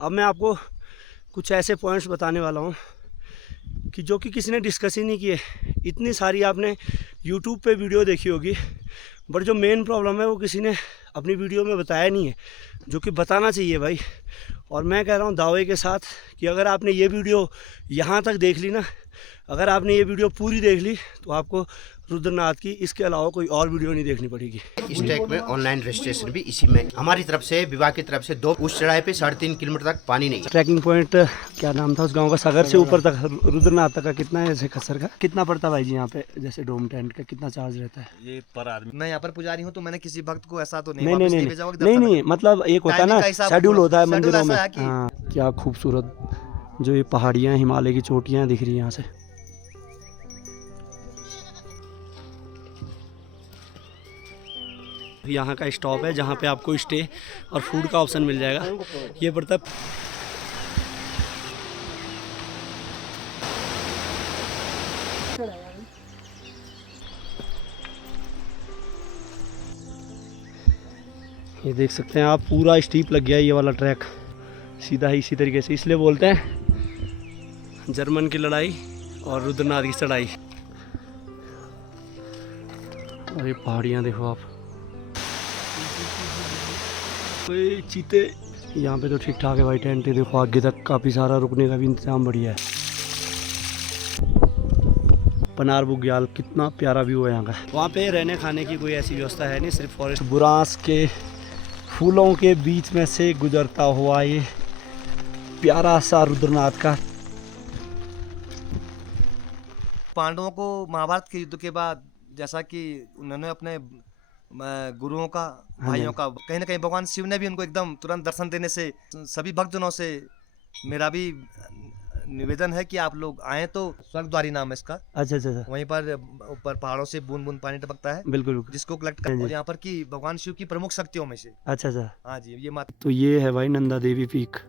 अब मैं आपको कुछ ऐसे पॉइंट्स बताने वाला हूँ कि जो कि किसी ने डिस्कस ही नहीं किए। इतनी सारी आपने यूट्यूब पे वीडियो देखी होगी, बट जो मेन प्रॉब्लम है वो किसी ने अपनी वीडियो में बताया नहीं है, जो कि बताना चाहिए भाई। और मैं कह रहा हूँ दावे के साथ कि अगर आपने ये वीडियो यहाँ तक देख ली ना, अगर आपने ये वीडियो पूरी देख ली तो आपको रुद्रनाथ की इसके अलावा कोई और वीडियो नहीं देखनी पड़ेगी। इस ट्रैक में ऑनलाइन रजिस्ट्रेशन भी इसी में हमारी तरफ से, विभाग की तरफ से 2 उस चढ़ाई पे 3.5 किलोमीटर तक पानी नहीं। ट्रैकिंग पॉइंट क्या नाम था उस गांव का? सागर से ऊपर तक रुद्रनाथ तक का कितना है? ऐसे खसर का कितना पड़ता भाई जी यहाँ पे? जैसे डोम टेंट का कितना चार्ज रहता है? ये पर आदमी। मैं यहाँ पर पुजारी हूँ तो मैंने किसी भक्त को ऐसा तो नहीं वापस नहीं भेजा होगा कि नहीं दर्शन नहीं, मतलब एक होता है ना, टाइमिंग का हिसाब शेड्यूल थोड़ा- होता है शेड्यूल मंदिरों में। ऐसा है कि- हाँ, क्या खूबसूरत जो ये पहाड़ियाँ, हिमालय की चोटियाँ दिख रही हैं यहाँ से। यहाँ का स्टॉप है जहाँ पे आपको स्टे और फूड का ऑप्शन मिल जाएगा। ये पड़ता है ये देख सकते हैं आप, पूरा स्टीप लग गया ये वाला ट्रैक सीधा ही इसी तरीके से। इसलिए बोलते हैं जर्मन की लड़ाई और रुद्रनाथ की चढ़ाई। और ये पहाड़ियाँ देखो आप, कोई चीते। यहाँ पे तो ठीक ठाक है भाई टेंट। देखो आगे तक काफ़ी सारा रुकने का भी इंतजाम बढ़िया है। पनार बुग्याल, कितना प्यारा व्यू है यहाँ का। वहाँ पे रहने खाने की कोई ऐसी व्यवस्था है नहीं, सिर्फ फॉरेस्ट। बुरांस के फूलों के बीच में से गुजरता हुआ ये प्यारा सा रुद्रनाथ का। पांडवों को महाभारत के युद्ध के बाद जैसा कि उन्होंने अपने गुरुओं का, भाइयों का, कहीं ना कहीं भगवान शिव ने भी उनको एकदम तुरंत दर्शन देने से सभी भक्तजनों से मेरा भी निवेदन है कि आप लोग आए तो स्वर्गद्वारी नाम है इसका। अच्छा अच्छा अच्छा, वहीं पर ऊपर पहाड़ों से बूंद बूंद पानी टपकता है, बिल्कुल बिल्कुल। जिसको कलेक्ट कर, और यहाँ पर की भगवान शिव की प्रमुख शक्तियों में से। अच्छा अच्छा, हाँ जी, ये माता। तो ये है भाई नंदा देवी पीक।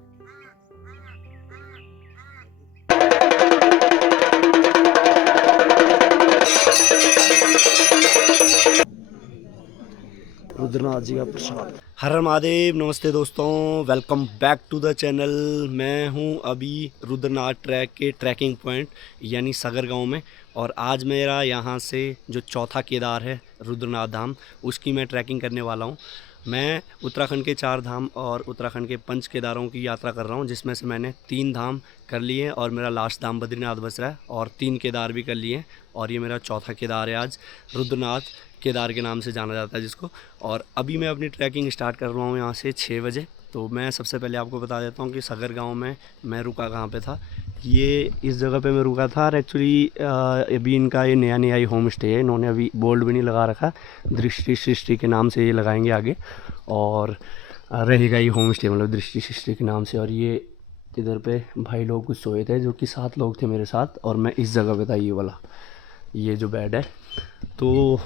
रुद्रनाथ जी का प्रसाद। हर हर महादेव, नमस्ते दोस्तों, welcome back to the channel. मैं हूं अभी रुद्रनाथ ट्रैक के ट्रैकिंग पॉइंट यानी सागर गांव में, और आज मेरा यहां से जो चौथा केदार है रुद्रनाथ धाम, उसकी मैं ट्रैकिंग करने वाला हूं। मैं उत्तराखंड के 4 धाम और उत्तराखंड के 5 केदारों की यात्रा कर रहा हूं, जिसमें से मैंने 3 धाम कर लिए हैं और मेरा लास्ट धाम बद्रीनाथ बच रहा है, और 3 केदार भी कर लिए हैं, और ये मेरा चौथा केदार है आज। रुद्रनाथ केदार के नाम से जाना जाता है जिसको। और अभी मैं अपनी ट्रैकिंग स्टार्ट कर रहा हूँ यहाँ से 6 बजे। तो मैं सबसे पहले आपको बता देता हूँ कि सागर गांव में मैं रुका कहाँ पे था। ये इस जगह पे मैं रुका था, और एक्चुअली अभी इनका ये नया ही होम स्टे है। इन्होंने अभी बोर्ड भी नहीं लगा रखा, दृष्टि सृष्टि के नाम से ये लगाएंगे आगे, और रहेगा ये होम स्टे, मतलब दृष्टि सृष्टि के नाम से। और ये इधर पे भाई लोग कुछ सोए थे, जो कि 7 लोग थे मेरे साथ, और मैं इस जगह पे था, ये वाला, ये जो बेड है। तो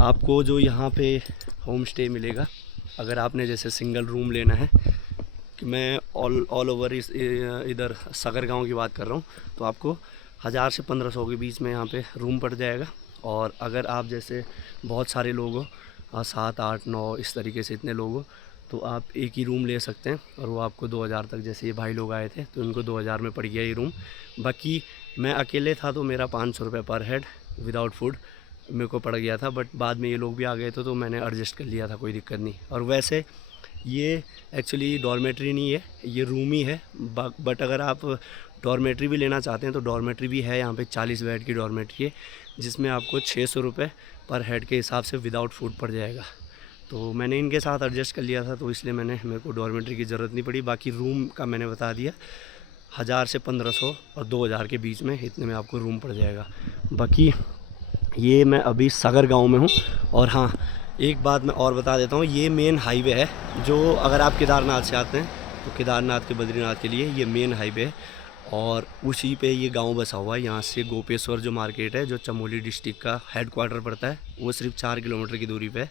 आपको जो यहाँ पे होम स्टे मिलेगा, अगर आपने जैसे सिंगल रूम लेना है, कि मैं ऑल ओवर इस इधर सागर गांव की बात कर रहा हूँ, तो आपको 1000 से 1500 के बीच में यहाँ पे रूम पड़ जाएगा। और अगर आप जैसे बहुत सारे लोग हो, 7 8 9 इस तरीके से इतने लोग हो, तो आप एक ही रूम ले सकते हैं, और वो आपको 2000 तक, जैसे ये भाई लोग आए थे तो उनको 2000 में पड़ गया ये रूम। बाकी मैं अकेले था तो मेरा 500 रुपये पर हेड विदाउट फूड मेरे को पड़ गया था, बट बाद में ये लोग भी आ गए थे तो मैंने एडजस्ट कर लिया था, कोई दिक्कत नहीं। और वैसे ये एक्चुअली डॉर्मेट्री नहीं है, ये रूम ही है। बट अगर आप डॉर्मेट्री भी लेना चाहते हैं तो डॉर्मेट्री भी है यहाँ पे। 40 बेड की डॉर्मेट्री है, जिसमें आपको 600 रुपये पर हेड के हिसाब से विदाउट फूड पड़ जाएगा। तो मैंने इनके साथ एडजस्ट कर लिया था, तो इसलिए मेरे को डॉर्मेट्री की ज़रूरत नहीं पड़ी। बाकी रूम का मैंने बता दिया, 1000 से 1500 और 2000 के बीच में, इतने में आपको रूम पड़ जाएगा। बाकी ये मैं अभी सागर गांव में हूँ। और हाँ, एक बात मैं और बता देता हूँ, ये मेन हाईवे है, जो अगर आप केदारनाथ से आते हैं तो केदारनाथ के बद्रीनाथ के लिए ये मेन हाईवे है, और उसी पे ये गांव बसा हुआ है। यहाँ से गोपेश्वर जो मार्केट है, जो चमोली डिस्ट्रिक्ट का हेडक्वार्टर पड़ता है, वो सिर्फ 4 किलोमीटर की दूरी पे है,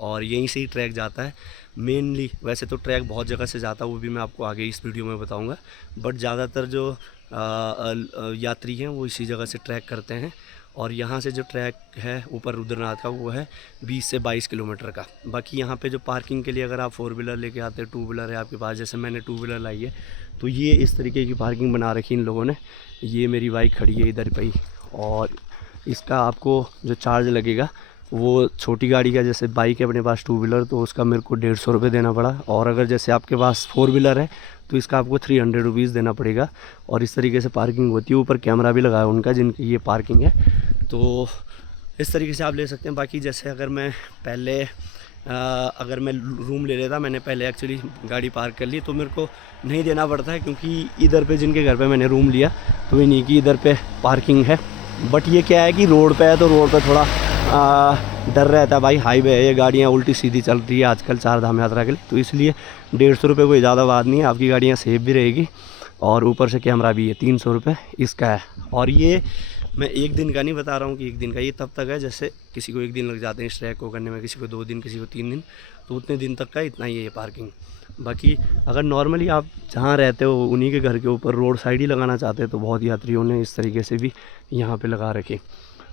और यहीं से ही ट्रैक जाता है मेनली। वैसे तो ट्रैक बहुत जगह से जाता है, वो भी मैं आपको आगे इस वीडियो में बताऊंगा, बट ज़्यादातर जो यात्री हैं वो इसी जगह से ट्रैक करते हैं। और यहाँ से जो ट्रैक है ऊपर रुद्रनाथ का वो है 20 से 22 किलोमीटर का। बाकी यहाँ पे जो पार्किंग के लिए अगर आप 4 व्हीलर लेके आते हैं, 2 व्हीलर है आपके पास, जैसे मैंने 2 व्हीलर लाई है, तो ये इस तरीके की पार्किंग बना रखी इन लोगों ने। ये मेरी बाइक खड़ी है इधर पे ही, और इसका आपको जो चार्ज लगेगा वो छोटी गाड़ी का, जैसे बाइक है अपने पास 2 व्हीलर, तो उसका मेरे को 150 रुपये देना पड़ा। और अगर जैसे आपके पास 4 व्हीलर है तो इसका आपको 300 रुपीज़ देना पड़ेगा। और इस तरीके से पार्किंग होती है। ऊपर कैमरा भी लगा है उनका जिनकी ये पार्किंग है, तो इस तरीके से आप ले सकते हैं। बाकी जैसे अगर मैं पहले अगर मैं रूम ले लेता, मैंने पहले एक्चुअली गाड़ी पार्क कर ली, तो मेरे को नहीं देना पड़ता है, क्योंकि इधर पे जिनके घर पे मैंने रूम लिया तो इन्हीं की इधर पे पार्किंग है। बट ये क्या है कि रोड पे है, तो रोड पे थोड़ा डर रहता है भाई, हाईवे है, ये गाड़ियाँ उल्टी सीधी चल रही है आजकल 4 धाम यात्रा के लिए, तो इसलिए 150 रुपये कोई ज़्यादा बात नहीं है, आपकी गाड़ियाँ सेफ भी रहेगी। और ऊपर से कैमरा भी है, 300 रुपये इसका है। और ये मैं एक दिन का नहीं बता रहा हूँ कि एक दिन का, ये तब तक है जैसे किसी को 1 दिन लग जाते हैं इस ट्रैक को करने में, किसी को 2 दिन, किसी को 3 दिन, तो उतने दिन तक का इतना ही है ये पार्किंग। बाकी अगर नॉर्मली आप जहाँ रहते हो उन्हीं के घर के ऊपर रोड साइड ही लगाना चाहते हैं, तो बहुत यात्रियों ने इस तरीके से भी यहाँ पे लगा रखे।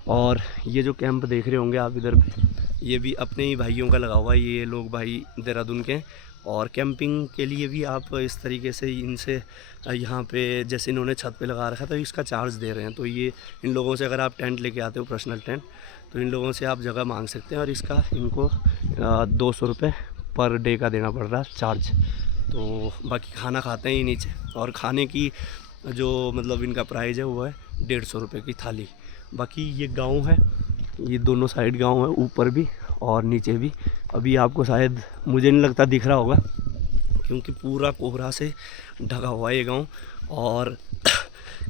और ये जो कैंप देख रहे होंगे आप इधर पे, ये भी अपने ही भाइयों का लगा हुआ है, ये लोग भाई देहरादून के। और कैंपिंग के लिए भी आप इस तरीके से इनसे यहाँ पे जैसे इन्होंने छत पे लगा रखा था, तो इसका चार्ज दे रहे हैं। तो ये इन लोगों से अगर आप टेंट लेके आते हो, पर्सनल टेंट, तो इन लोगों से आप जगह मांग सकते हैं, और इसका इनको 200 रुपये पर डे का देना पड़ रहा है चार्ज। तो बाकी खाना खाते हैं ही नीचे, और खाने की जो मतलब इनका प्राइस है वो है 150 रुपये की थाली। बाकी ये गांव है, ये दोनों साइड गांव है, ऊपर भी और नीचे भी। अभी आपको शायद मुझे नहीं लगता दिख रहा होगा, क्योंकि पूरा कोहरा से ढका हुआ है ये गांव। और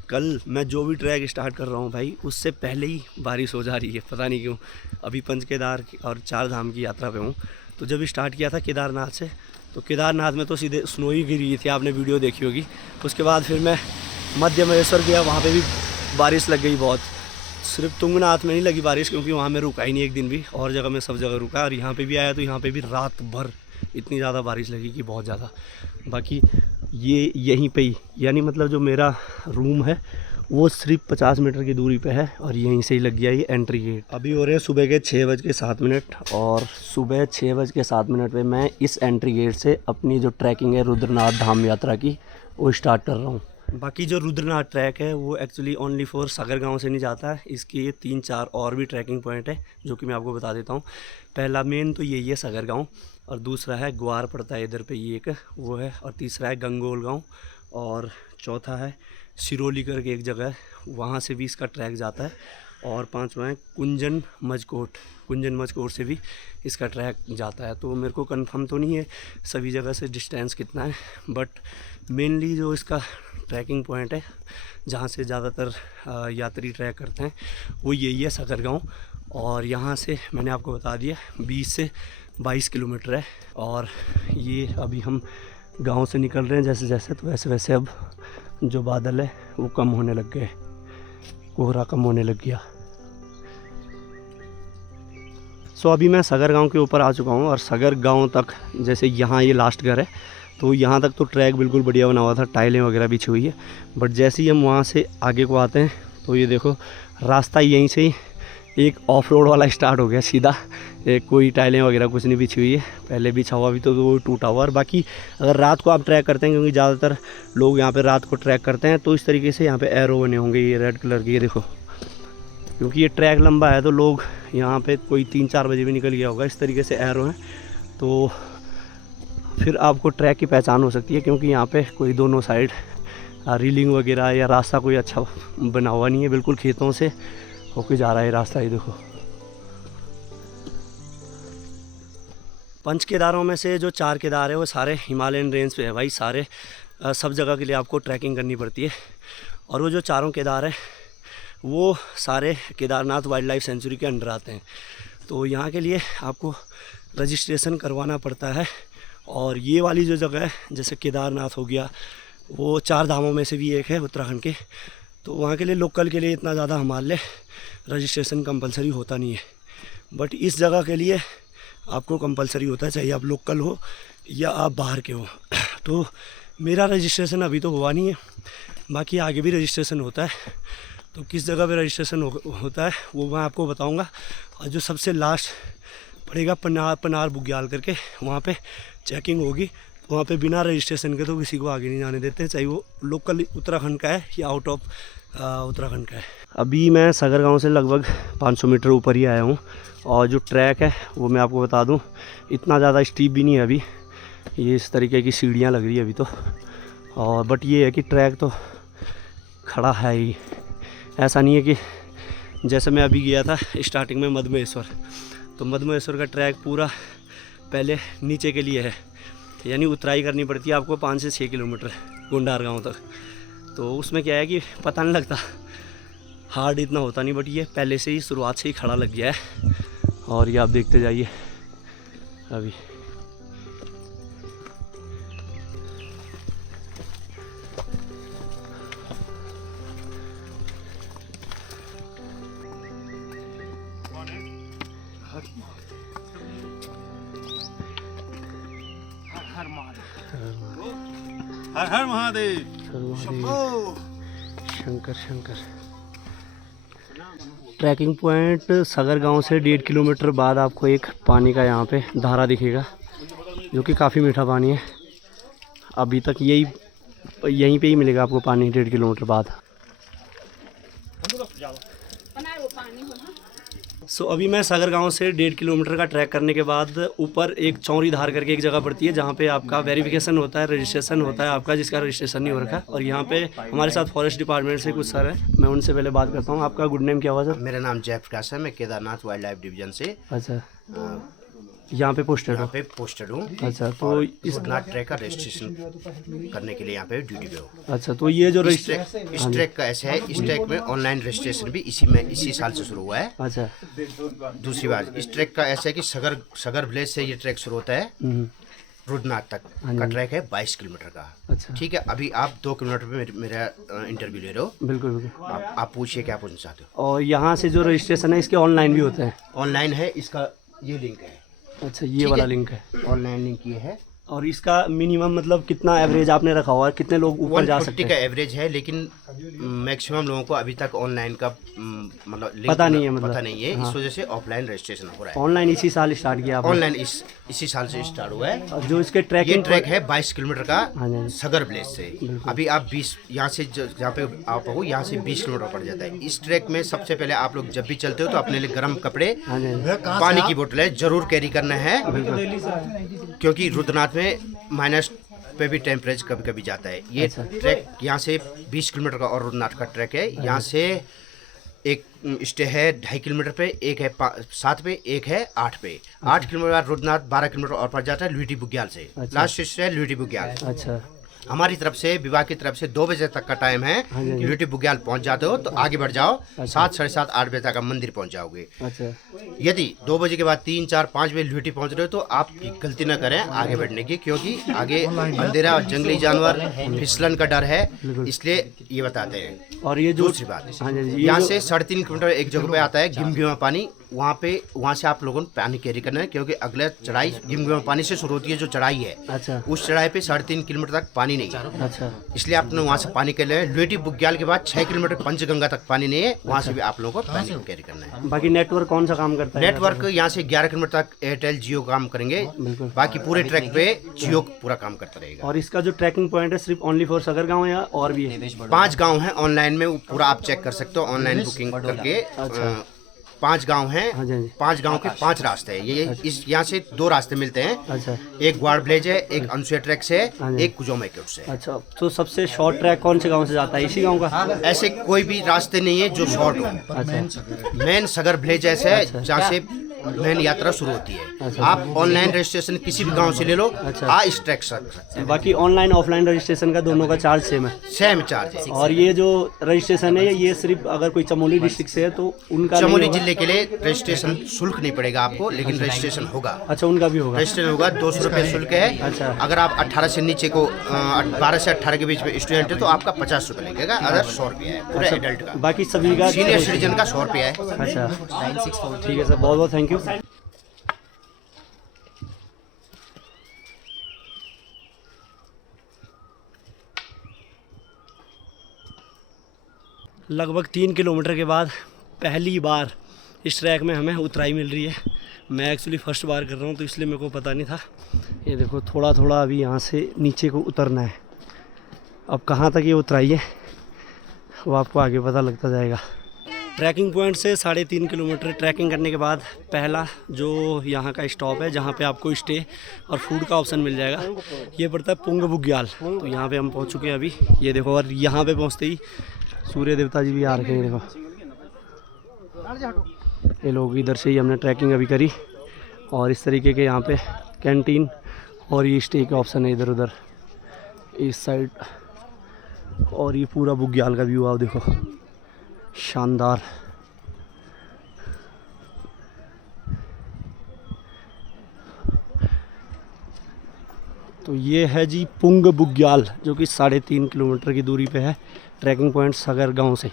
कल मैं जो भी ट्रैक स्टार्ट कर रहा हूँ भाई, उससे पहले ही बारिश हो जा रही है, पता नहीं क्यों। अभी पंचकेदार और 4 धाम की यात्रा पे हूँ, तो जब स्टार्ट किया था केदारनाथ से, तो केदारनाथ में तो सीधे स्नो ही गिरी थी, आपने वीडियो देखी होगी। उसके बाद फिर मैं मध्य महेश्वर गया, वहाँ पे भी बारिश लग गई बहुत। सिर्फ तुंगनाथ में नहीं लगी बारिश, क्योंकि वहाँ मैं रुका ही नहीं एक दिन भी, और जगह में सब जगह रुका। और यहाँ पे भी आया तो यहाँ पे भी रात भर इतनी ज़्यादा बारिश लगी कि बहुत ज़्यादा। बाकी ये यहीं पे ही, यानी मतलब जो मेरा रूम है वो सिर्फ 50 मीटर की दूरी पे है, और यहीं से ही लग गया ये एंट्री गेट। अभी हो रहे हैं सुबह के 6:07, और सुबह 6:07 पे मैं इस एंट्री गेट से अपनी जो ट्रैकिंग है रुद्रनाथ धाम यात्रा की, वो स्टार्ट कर रहा हूँ। बाकी जो रुद्रनाथ ट्रैक है वो एक्चुअली ओनली फॉर सागर गांव से नहीं जाता है, इसके ये 3-4 और भी ट्रैकिंग पॉइंट है, जो कि मैं आपको बता देता हूँ। पहला मेन तो यही है सागर गांव, और दूसरा है ग्वार पड़ता है इधर पे, ये एक वो है, और तीसरा है गंगोल गांव, और चौथा है सिरोली करके एक जगह है, वहाँ से भी इसका ट्रैक जाता है, और 5वां है कुंजन मजकोट से भी इसका ट्रैक जाता है। तो मेरे को कंफर्म तो नहीं है सभी जगह से डिस्टेंस कितना है, बट मेनली जो इसका ट्रैकिंग पॉइंट है जहाँ से ज़्यादातर यात्री ट्रैक करते हैं वो यही है सागर गांव। और यहाँ से मैंने आपको बता दिया 20 से 22 किलोमीटर है। और ये अभी हम गांव से निकल रहे हैं जैसे जैसे, तो वैसे वैसे अब जो बादल है वो कम होने लग गए, कोहरा कम होने लग गया। सो अभी मैं सागर गांव के ऊपर आ चुका हूँ, और सागर गांव तक जैसे यहाँ ये लास्ट घर है, तो यहाँ तक तो ट्रैक बिल्कुल बढ़िया बना हुआ था, टाइलें वगैरह बिछी हुई है। बट जैसे ही हम वहाँ से आगे को आते हैं तो ये देखो रास्ता यहीं से ही एक ऑफ रोड वाला स्टार्ट हो गया सीधा। कोई टाइलें वगैरह कुछ नहीं बिछी हुई है, पहले बिछा हुआ भी तो वो टूटा हुआ। और बाकी अगर रात को आप ट्रैक करते हैं, क्योंकि ज़्यादातर लोग यहाँ पे रात को ट्रैक करते हैं, तो इस तरीके से यहाँ पे एरो बने होंगे ये रेड कलर के, ये देखो। क्योंकि ये ट्रैक लंबा है तो लोग यहाँ पे कोई 3-4 बजे भी निकल गया होगा, इस तरीके से एरो हैं, तो फिर आपको ट्रैक की पहचान हो सकती है। क्योंकि यहाँ पे कोई दोनों साइड रीलिंग वगैरह या रास्ता कोई अच्छा बना हुआ नहीं है, बिल्कुल खेतों से होके जा रहा है रास्ता। ये देखो, पंच केदारों में से जो 4 केदार है वो सारे हिमालयन रेंज पे है भाई, सारे सब जगह के लिए आपको ट्रैकिंग करनी पड़ती है। और वो जो 4 केदार हैं वो सारे केदारनाथ वाइल्ड लाइफ सेंचुरी के अंडर आते हैं, तो यहाँ के लिए आपको रजिस्ट्रेशन करवाना पड़ता है। और ये वाली जो जगह है जैसे केदारनाथ हो गया, वो 4 धामों में से भी एक है उत्तराखंड के, तो वहाँ के लिए लोकल के लिए इतना ज़्यादा हमारे लिए रजिस्ट्रेशन कंपलसरी होता नहीं है। बट इस जगह के लिए आपको कंपलसरी होता है, चाहे आप लोकल हो या आप बाहर के हो। तो मेरा रजिस्ट्रेशन अभी तो हुआ नहीं है, बाकी आगे भी रजिस्ट्रेशन होता है, तो किस जगह पे रजिस्ट्रेशन होता है वो मैं आपको बताऊंगा। और जो सबसे लास्ट पड़ेगा पनार बुग्याल करके, वहाँ पे चेकिंग होगी। वहाँ पे बिना रजिस्ट्रेशन के तो किसी को आगे नहीं जाने देते हैं, चाहे वो लोकल उत्तराखंड का है या आउट ऑफ उत्तराखंड का है। अभी मैं सागर गांव से लगभग 500 मीटर ऊपर ही आया हूँ। और जो ट्रैक है वो मैं आपको बता दूँ, इतना ज़्यादा स्टीप भी नहीं है अभी, ये इस तरीके की सीढ़ियाँ लग रही है अभी तो। और बट ये है कि ट्रैक तो खड़ा है ही, ऐसा नहीं है कि जैसे मैं अभी गया था स्टार्टिंग में मधमहेश्वर, तो मधमहेश्वर का ट्रैक पूरा पहले नीचे के लिए है, यानी उतराई करनी पड़ती है आपको 5 से 6 किलोमीटर गुंडार गाँव तक। तो उसमें क्या है कि पता नहीं लगता, हार्ड इतना होता नहीं, बट ये पहले से ही शुरुआत से ही खड़ा लग गया है। और ये आप देखते जाइए अभी। हर हर महादेव। शंकर शंकर। ट्रैकिंग पॉइंट सागर गांव से 1.5 किलोमीटर बाद आपको एक पानी का यहाँ पे धारा दिखेगा, जो कि काफ़ी मीठा पानी है। अभी तक यहीं पे ही मिलेगा आपको पानी 1.5 किलोमीटर बाद। सो अभी मैं सागर गांव से 1.5 किलोमीटर का ट्रैक करने के बाद ऊपर एक चौरी धार करके एक जगह पड़ती है, जहाँ पे आपका वेरिफिकेशन होता है, रजिस्ट्रेशन होता है आपका, जिसका रजिस्ट्रेशन नहीं हो रखा। और यहाँ पे हमारे साथ फॉरेस्ट डिपार्टमेंट से कुछ सर हैं, मैं उनसे पहले बात करता हूँ। आपका गुड नेम क्या हुआ सर? मेरा नाम जयप्रकाश है, मैं केदारनाथ वाइल्ड लाइफ डिवीजन से अच्छा, यहाँ पे पोस्टेड यहाँ हो? पे पोस्टेड हूँ। अच्छा, तो इस रुद्रनाथ ट्रैक का रजिस्ट्रेशन करने के लिए यहाँ पे ड्यूटी पे हूँ। अच्छा, तो ये जो इस ट्रैक का ऐसा है, इस ट्रैक में ऑनलाइन रजिस्ट्रेशन भी इसी साल से शुरू हुआ है। अच्छा। दूसरी बात, इस ट्रैक का ऐसा है कि सगर विलेज से ये ट्रैक शुरू होता है, रुद्रनाथ तक का ट्रैक है 22 किलोमीटर का। अच्छा, ठीक है, अभी आप 2 किलोमीटर पे मेरा इंटरव्यू ले रहे हो। बिल्कुल बिल्कुल। आप पूछिए क्या पूछना चाहते हो। और यहाँ से जो रजिस्ट्रेशन है इसके ऑनलाइन भी होते हैं? ऑनलाइन है, इसका ये लिंक है। अच्छा, ये वाला लिंक है, ऑनलाइन लिंक ये है। और इसका मिनिमम मतलब कितना एवरेज आपने रखा हुआ है, कितने लोग ऊपर जा 140 सकते का हैं? एवरेज है, लेकिन मैक्सिमम लोगों को अभी तक ऑनलाइन का मतलब लिंक पता नहीं है, मतलब पता नहीं है। इस वजह से ऑफलाइन रजिस्ट्रेशन हो रहा है। ऑनलाइन इसी साल स्टार्ट किया आपने? ऑनलाइन इसी साल से स्टार्ट हुआ है। और जो इसके ये ट्रैकिंग ट्रैक है 22 किलोमीटर का हाँ जी, सगर विलेज से। अभी आप 20 यहाँ से जहाँ पे आप हो, यहाँ से 20 किलोमीटर पड़ जाता है। इस ट्रैक में सबसे पहले आप लोग जब भी चलते हो तो अपने लिए गर्म कपड़े, हाँ जी, पानी की बोतलें जरूर कैरी करना है, क्योंकि रुद्रनाथ में माइनस पे भी टेम्परेचर कभी कभी जाता है। ये ट्रैक यहाँ से 20 किलोमीटर का और रुद्रनाथ का ट्रैक है। यहाँ से एक स्टे है 2.5 किलोमीटर पे, एक है 7 पे, एक है 8 पे। 8 किलोमीटर बाद रुद्रनाथ 12 किलोमीटर और पड़ जाता है लुईटी बुग्याल से। लास्ट स्टेशन है लुईटी बुग्याल। अच्छा, हमारी तरफ से, विभाग की तरफ से 2 बजे तक का टाइम है। लुईटी बुग्याल पहुंच जाते हो तो आगे बढ़ जाओ, 7, 7:30, 8 बजे तक आप मंदिर पहुंच जाओगे। अच्छा, यदि 2 बजे के बाद 3, 4, 5 बजे लुईटी पहुंच रहे हो तो आप गलती न करें आगे बढ़ने की, क्योंकि आगे अंधेरा और जंगली जानवर, फिसलन का डर है, इसलिए ये बताते हैं। और ये जो दूसरी बात, हाँ जी, यहाँ से 3.5 किलोमीटर एक जगह पे आता है गिमगिमा पानी। वहाँ से आप लोगों को पानी कैरी करना है, क्योंकि अगला चढ़ाई गिमगिमा पानी से शुरू होती है। जो चढ़ाई है, अच्छा, उस चढ़ाई पे 3.5 किलोमीटर तक पानी नहीं है, अच्छा, इसलिए आपने वहाँ से पानी कैरी लेना है। लुईटी बुग्याल के बाद 6 किलोमीटर पंचगंगा तक पानी नहीं है, वहाँ से भी आप लोगों को पानी कैरी करना है। बाकी नेटवर्क कौन सा काम करता है? नेटवर्क यहाँ से 11 किलोमीटर तक एयरटेल जियो काम करेंगे, बाकी पूरे ट्रैक पे जियो पूरा काम करता रहेगा। और इसका जो ट्रैकिंग पॉइंट है सिर्फ ओनली फॉर सागर गांव या और भी है? 5 गांव हैं ऑनलाइन में, वो पूरा आप चेक कर सकते हो ऑनलाइन बुकिंग करके। 5 गांव हैं, हाँ जी, 5 गांव के 5 रास्ते हैं। ये इस यहाँ से 2 रास्ते मिलते हैं। अच्छा, एक ग्वाड़ विलेज है, एक अनसुया ट्रैक से, एक कुजोमा केव से। अच्छा, तो सबसे शॉर्ट ट्रैक कौन से गांव से जाता है? इसी गांव का? ऐसे कोई भी रास्ते नहीं है जो शॉर्ट हो। अच्छा, मेन सगर विलेज ऐसा है जहाँ से मेन यात्रा शुरू होती है। आप ऑनलाइन रजिस्ट्रेशन किसी भी गांव से ले लो, इस ट्रैक से। बाकी ऑनलाइन ऑफलाइन रजिस्ट्रेशन का दोनों का चार्ज सेम है? सेम चार्ज है। और ये जो रजिस्ट्रेशन है ये सिर्फ अगर कोई चमोली डिस्ट्रिक्ट से है तो उनका चमोली जिले के लिए रजिस्ट्रेशन शुल्क नहीं पड़ेगा आपको, लेकिन रजिस्ट्रेशन होगा। अच्छा, उनका भी होगा? रजिस्ट्रेशन होगा, 200 रुपये शुल्क है। अच्छा, अगर आप 18 से नीचे को 12 से 18 के बीच में स्टूडेंट है तो आपका 50 रुपये लगेगा, अदर 100 रुपये है पूरे एडल्ट का। बाकी सभी का सीनियर सिटीजन का 100 रुपये है। अच्छा, ठीक है सर, बहुत बहुत थैंक यू। लगभग 3 किलोमीटर के बाद पहली बार इस ट्रैक में हमें उतराई मिल रही है। मैं एक्चुअली फर्स्ट बार कर रहा हूँ तो इसलिए मेरे को पता नहीं था। ये देखो थोड़ा थोड़ा अभी यहाँ से नीचे को उतरना है। अब कहाँ तक ये उतराई है वो आपको आगे पता लगता जाएगा। ट्रैकिंग पॉइंट से 3.5 किलोमीटर ट्रैकिंग करने के बाद पहला जो यहाँ का स्टॉप है जहाँ पे आपको स्टे और फूड का ऑप्शन मिल जाएगा, ये पड़ता है पुंग बुग्याल। तो यहाँ पे हम पहुँच चुके हैं अभी। ये देखो, और यहाँ पे पहुँचते ही सूर्य देवता जी भी आ रखे हैं। देखो ये लोग, इधर से ही हमने ट्रैकिंग अभी करी। और इस तरीके के यहाँ पे कैंटीन और ये स्टे के ऑप्शन है इधर उधर इस साइड। और ये पूरा बुग्याल का व्यू आप देखो, शानदार। तो ये है जी पुंग बुग्याल, जो कि 3.5 किलोमीटर की दूरी पे है ट्रैकिंग पॉइंट सगर गांव से।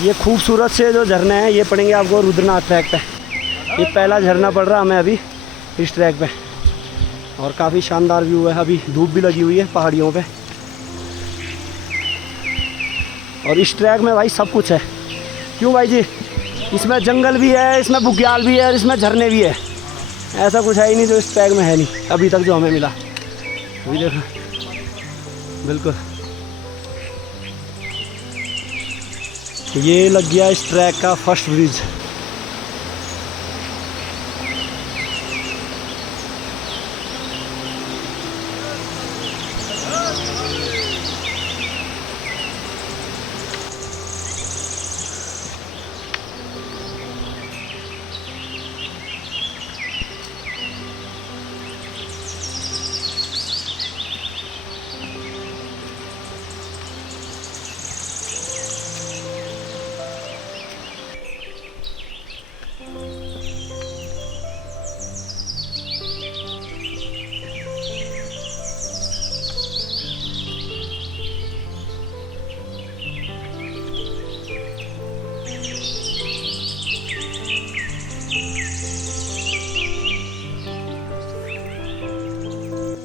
ये खूबसूरत से जो झरने हैं ये पड़ेंगे आपको रुद्रनाथ ट्रैक पे। ये पहला झरना पड़ रहा हमें अभी इस ट्रैक पे, और काफ़ी शानदार व्यू है। अभी धूप भी लगी हुई है पहाड़ियों पे। और इस ट्रैक में भाई सब कुछ है। क्यों भाई जी? इसमें जंगल भी है, इसमें बुग्याल भी है और इसमें झरने भी है। ऐसा कुछ है ही नहीं जो इस ट्रैक में है नहीं अभी तक जो हमें मिला। अभी देखो बिल्कुल ये लग गया इस ट्रैक का फर्स्ट ब्रिज।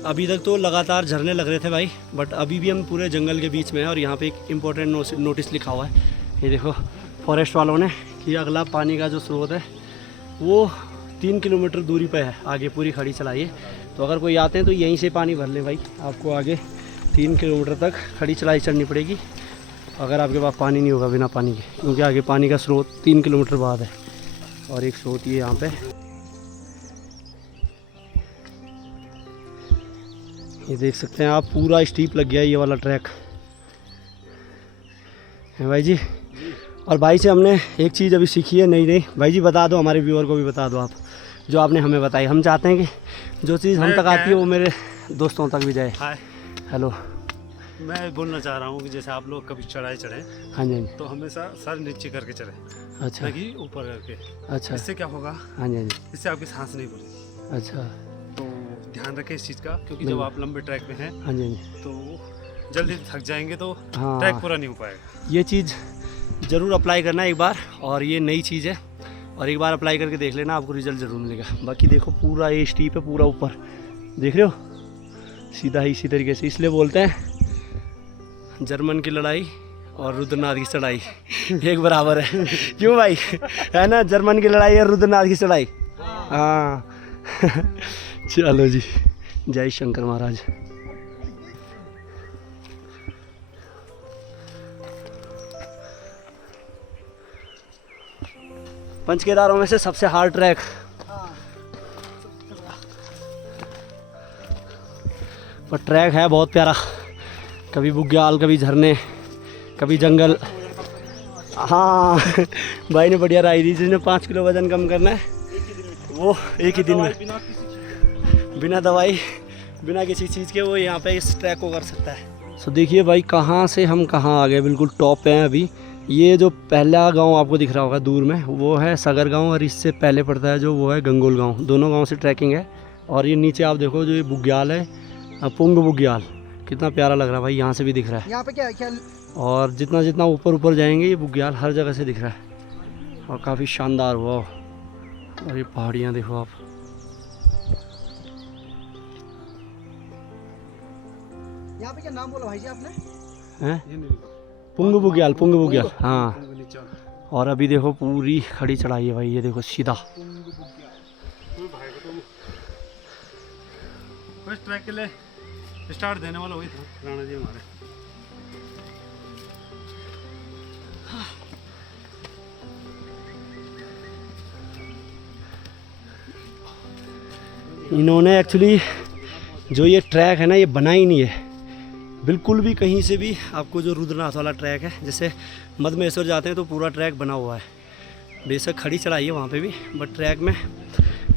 अभी तक तो लगातार झरने लग रहे थे भाई, बट अभी भी हम पूरे जंगल के बीच में हैं। और यहाँ पे एक इम्पोर्टेंट नोटिस लिखा हुआ है, ये देखो फॉरेस्ट वालों ने, कि अगला पानी का जो स्रोत है वो 3 किलोमीटर दूरी पे है। आगे पूरी खड़ी चलाइए, तो अगर कोई आते हैं तो यहीं से पानी भर ले भाई। आपको आगे 3 किलोमीटर तक खड़ी चलाई चढ़नी पड़ेगी अगर आपके पास पानी नहीं होगा बिना पानी के, क्योंकि आगे पानी का स्रोत 3 किलोमीटर बाद है। और एक स्रोत ये यहाँ पे, ये देख सकते हैं आप, पूरा स्टीप लग गया ये वाला ट्रैक है भाई जी। और भाई से हमने एक चीज़ अभी सीखी है। नहीं भाई जी बता दो, हमारे व्यूअर को भी बता दो आप, जो आपने हमें बताई। हम चाहते हैं कि जो चीज़ हम तक आती है वो मेरे दोस्तों तक भी जाए। हाय, हेलो। मैं बोलना चाह रहा हूँ कि जैसे आप लोग कभी चढ़ाई चढ़े, हाँ जी तो हमेशा सर नीचे करके चढ़े, अच्छा ना कि ऊपर करके। अच्छा। इससे क्या होगा? हाँ जी इससे आपकी सांस नहीं भरेगी। अच्छा। तो ध्यान रखें इस चीज़ का, क्योंकि जब आप लंबे ट्रैक में हैं हाँ जी तो जल्दी थक जाएंगे तो हाँ, ट्रैक पूरा नहीं हो पाएगा। ये चीज़ ज़रूर अप्लाई करना एक बार, और ये नई चीज़ है, और एक बार अप्लाई करके देख लेना, आपको रिजल्ट ज़रूर मिलेगा। बाकी देखो पूरा ये स्टीप है, पूरा ऊपर देख रहे हो, सीधा ही इसी तरीके से। इसलिए बोलते हैं जर्मन की लड़ाई और रुद्रनाथ की चढ़ाई एक बराबर है। क्यों भाई, है ना? जर्मन की लड़ाई और रुद्रनाथ की चढ़ाई। हाँ चलो जी, जय शंकर महाराज। पंच केदारों में से सबसे हार्ड ट्रैक। पर ट्रैक है बहुत प्यारा, कभी बुग्याल, कभी झरने, कभी जंगल। हाँ भाई ने बढ़िया राय दी, जिसने 5 किलो वजन कम करना है वो एक ही दिन में बिना दवाई, बिना किसी चीज़ के वो यहाँ पे इस ट्रैक को कर सकता है। सो देखिए भाई कहाँ से हम कहाँ आ गए, बिल्कुल टॉप पे हैं अभी। ये जो पहला गांव आपको दिख रहा होगा दूर में, वो है सगर गांव, और इससे पहले पड़ता है जो वो है गंगोल गांव। दोनों गांव से ट्रैकिंग है। और ये नीचे आप देखो जो ये बुग्याल है, पुंग बुग्याल, कितना प्यारा लग रहा है भाई, यहाँ से भी दिख रहा है। यहाँ पे क्या और जितना जितना ऊपर ऊपर जाएंगे ये बुग्याल हर जगह से दिख रहा है। और काफ़ी शानदार हुआ। और ये पहाड़ियाँ देखो आप। यहाँ पे क्या नाम बोला भाई जी आपने? हैं? पुंग बुग्याल हाँ। और अभी देखो पूरी खड़ी चढ़ाई है भाई, ये देखो सीधा। फर्स्ट ट्रैक के लिए स्टार्ट देने वाला वही था राणा जी हमारे। इन्होंने एक्चुअली जो ये ट्रैक है ना, ये बना ही नहीं है बिल्कुल भी कहीं से भी। आपको जो रुद्रनाथ वाला ट्रैक है, जैसे मधमेश्वर जाते हैं तो पूरा ट्रैक बना हुआ है, बेशक खड़ी चढ़ाई है वहाँ पे भी, बट ट्रैक में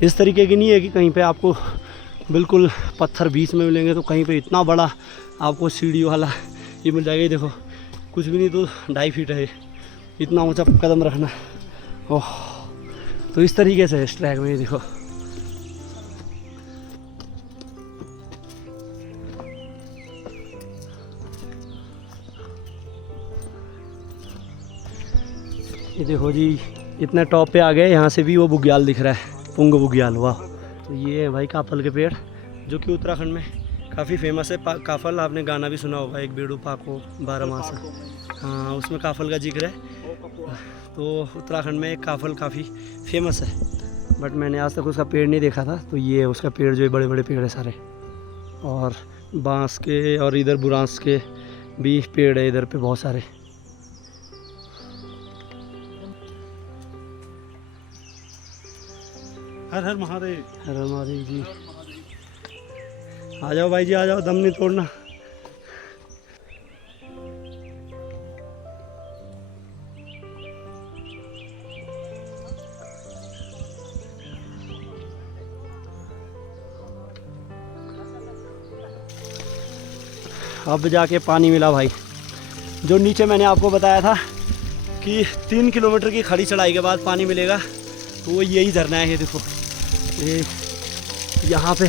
इस तरीके की नहीं है कि कहीं पे आपको बिल्कुल पत्थर बीच में मिलेंगे, तो कहीं पे इतना बड़ा आपको सीढ़ी वाला ये मिल जाएगा। ये देखो कुछ भी नहीं तो 2.5 फीट है, इतना ऊंचा कदम रखना। ओह, तो इस तरीके से है इस ट्रैक में। ये देखो ये देखो जी, इतने टॉप पे आ गए, यहाँ से भी वो बुग्याल दिख रहा है, पुंग बुग्याल। वाह। तो ये है भाई काफल के पेड़, जो कि उत्तराखंड में काफ़ी फेमस है। काफल आपने गाना भी सुना होगा, एक बेड़ू पाको 12 मासा, हाँ उसमें काफल का जिक्र है। तो उत्तराखंड में काफल काफ़ी फेमस है, बट मैंने आज तक उसका पेड़ नहीं देखा था। तो ये है उसका पेड़, जो बड़े बड़े पेड़ है सारे, और बांस के और इधर बुरांस के भी पेड़ है इधर पे बहुत सारे। हर हर महादेव। हर हर महादेव जी। आ जाओ भाई जी, आ जाओ, दम नहीं तोड़ना। अब जाके पानी मिला भाई। जो नीचे मैंने आपको बताया था कि 3 किलोमीटर की खड़ी चढ़ाई के बाद पानी मिलेगा, तो वो यही झरना है। ये देखो, ये यहाँ पे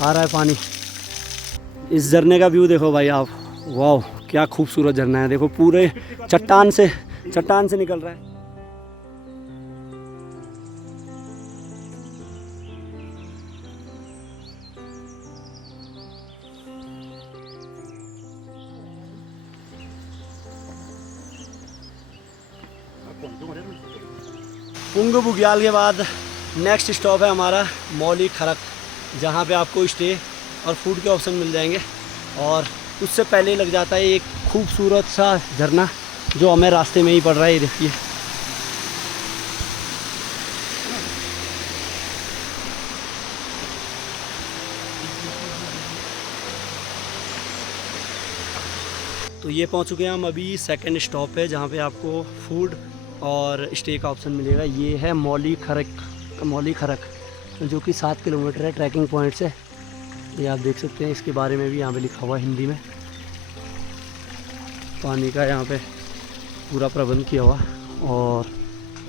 आ रहा है पानी। इस झरने का व्यू देखो भाई आप, वाह क्या खूबसूरत झरना है। देखो पूरे चट्टान से निकल रहा है। पुंग बुग्याल के बाद नेक्स्ट स्टॉप है हमारा मौली खरक, जहाँ पे आपको स्टे और फूड के ऑप्शन मिल जाएंगे। और उससे पहले ही लग जाता है एक खूबसूरत सा झरना, जो हमें रास्ते में ही पड़ रहा है। ये देखिए, तो ये पहुँच चुके हैं हम अभी सेकंड स्टॉप पे, जहाँ पे आपको फूड और स्टे का ऑप्शन मिलेगा। ये है मौली खरक, जो कि 7 किलोमीटर है ट्रैकिंग पॉइंट से। ये आप देख सकते हैं, इसके बारे में भी यहाँ पे लिखा हुआ है हिंदी में। पानी का यहाँ पे पूरा प्रबंध किया हुआ, और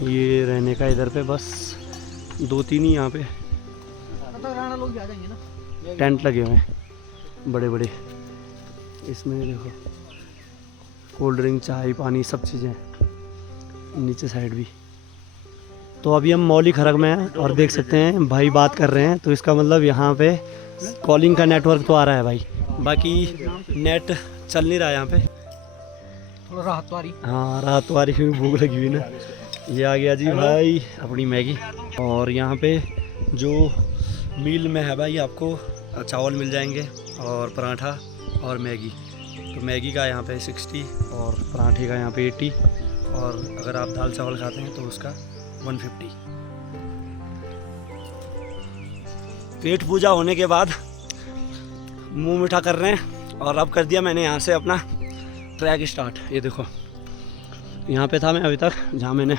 ये रहने का इधर पे बस 2-3 ही यहाँ पे टेंट लगे हुए हैं बड़े बड़े। इसमें देखो कोल्ड ड्रिंक, चाय, पानी, सब चीज़ें, नीचे साइड भी। तो अभी हम मौली खरक में हैं और देख सकते हैं भाई बात कर रहे हैं, तो इसका मतलब यहाँ पे कॉलिंग का नेटवर्क तो आ रहा है भाई, बाकी नेट चल नहीं रहा है यहाँ पे। थोड़ा राहत तो आ रही। हाँ राहत तो आ रही, भूख लगी हुई ना। ये आ गया जी भाई अपनी मैगी। और यहाँ पे जो मील में है भाई, आपको चावल मिल जाएंगे और पराठा और मैगी। तो मैगी का यहाँ पे 60 और पराठे का यहाँ पे 80, और अगर आप दाल चावल खाते हैं तो उसका 150। पेट पूजा होने के बाद मुंह मीठा कर रहे हैं, और अब कर दिया मैंने यहाँ से अपना ट्रैक स्टार्ट। ये देखो, यहाँ पे था मैं अभी तक, जहाँ मैंने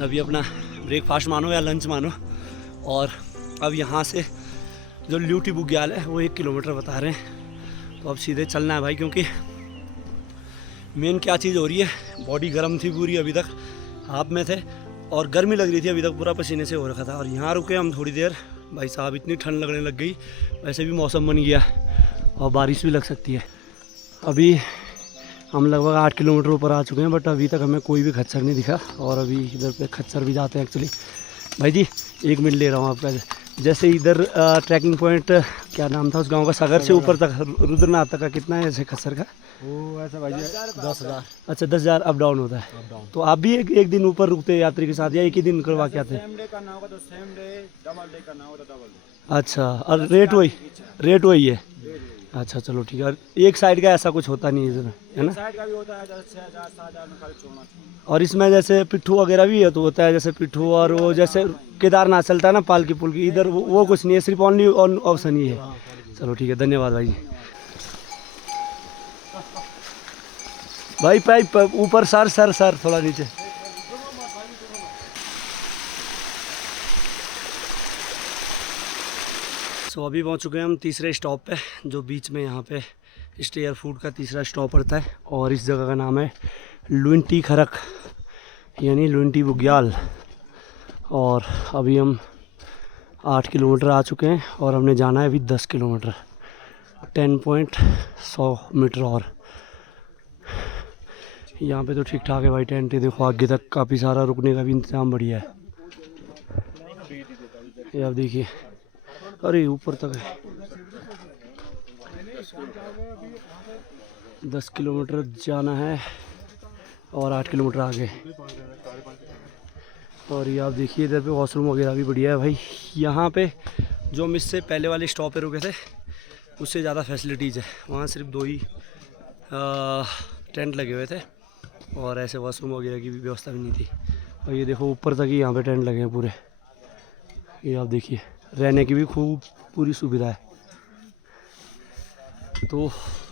अभी अपना ब्रेकफास्ट मानो या लंच मानो, और अब यहाँ से जो ल्यूटी बुग्याल है वो 1 किलोमीटर बता रहे हैं। तो अब सीधे चलना है भाई, क्योंकि मेन क्या चीज़ हो रही है, बॉडी गर्म थी पूरी, अभी तक हाफ में थे और गर्मी लग रही थी, अभी तक पूरा पसीने से हो रखा था। और यहाँ रुके हम थोड़ी देर, भाई साहब इतनी ठंड लगने लग गई। वैसे भी मौसम बन गया और बारिश भी लग सकती है। अभी हम लगभग 8 किलोमीटर ऊपर आ चुके हैं, बट अभी तक हमें कोई भी खच्चर नहीं दिखा। और अभी इधर पे खच्चर भी जाते हैं एक्चुअली। भाई जी 1 मिनट ले रहा हूँ आपका। जैसे इधर ट्रैकिंग पॉइंट क्या नाम था उस गांव का, सागर से ऊपर तक रुद्रनाथ तक का कितना है ऐसे खच्चर का? वो ऐसा भाई 10,000। अच्छा 10,000 अप डाउन होता है। तो आप भी एक दिन ऊपर रुकते हैं यात्री के साथ, या एक ही दिन करवा के आते हैं? सेम डे करना होगा तो सेम डे, डबल डे करना होगा तो डबल डे। अच्छा, और रेट वही है? अच्छा चलो ठीक है। और एक साइड का ऐसा कुछ होता नहीं है इसमें, है ना? साइड का भी होता है, जैसे 6,000 7,000 में खाली छोड़ना चाहिए। और इसमें जैसे पिट्ठू वगैरह भी है तो होता है, जैसे पिट्ठू और वो जैसे केदारनाथ चलता है ना पालकी पुलकी, इधर वो कुछ नहीं है, सिर्फ ओनली ऑप्शन ही है। चलो ठीक है, धन्यवाद भाई जी। भाई पाइप ऊपर सर थोड़ा नीचे। सो अभी पहुंच चुके हैं हम तीसरे स्टॉप पे, जो बीच में यहाँ पे स्टे एयर फूड का तीसरा स्टॉप पड़ता है। और इस जगह का नाम है लुंटी खरक, यानी लुंटी बुग्याल। और अभी हम 8 किलोमीटर आ चुके हैं और हमने जाना है अभी 10 किलोमीटर, 10.100 मीटर। और यहाँ पे तो ठीक ठाक है भाई, टेंट है देखो, आगे तक काफ़ी सारा रुकने का भी इंतज़ाम बढ़िया है। ये आप देखिए, अरे ऊपर तक है। 10 किलोमीटर जाना है और 8 किलोमीटर आगे। और ये आप देखिए इधर पे वॉशरूम वगैरह भी बढ़िया है भाई। यहाँ पे जो हम इससे पहले वाले स्टॉप पे रुके थे उससे ज़्यादा फैसिलिटीज़ है। वहाँ सिर्फ 2 ही टेंट लगे हुए थे और ऐसे वॉशरूम वगैरह की भी व्यवस्था भी नहीं थी। और ये देखो ऊपर तक ही यहाँ पे टेंट लगे हैं पूरे। ये आप देखिए, रहने की भी खूब पूरी सुविधा है। तो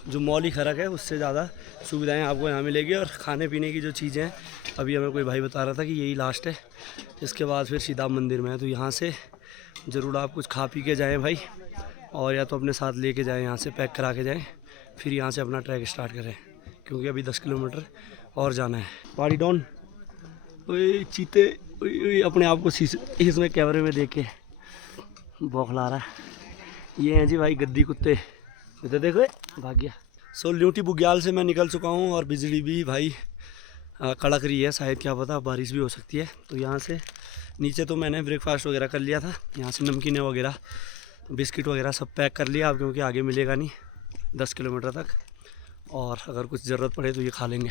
जो मौली खरक है उससे ज़्यादा सुविधाएं आपको यहाँ मिलेगी। और खाने पीने की जो चीज़ें हैं, अभी हमें कोई भाई बता रहा था कि यही लास्ट है, इसके बाद फिर सीधा मंदिर में है। तो यहाँ से ज़रूर आप कुछ खा पी के जाएँ भाई, और या तो अपने साथ लेके जाएँ, यहाँ से पैक करा के जाएँ, फिर यहाँ से अपना ट्रैक स्टार्ट करें, क्योंकि अभी 10 किलोमीटर और जाना है। पाड़ी डाउन, चीते अपने आप को इसमें कैमरे में देख के बौखला रहा है। ये हैं जी भाई गद्दी कुत्ते, इधर देखो भाग गया। सो ल्यूटी बुग्याल से मैं निकल चुका हूँ और बिजली भी भाई कड़क रही है, शायद क्या पता बारिश भी हो सकती है। तो यहाँ से नीचे तो मैंने ब्रेकफास्ट वगैरह कर लिया था, यहाँ से नमकीनें वगैरह बिस्किट वगैरह सब पैक कर लिया अब, क्योंकि आगे मिलेगा नहीं 10 किलोमीटर तक। और अगर कुछ ज़रूरत पड़े तो ये खा लेंगे।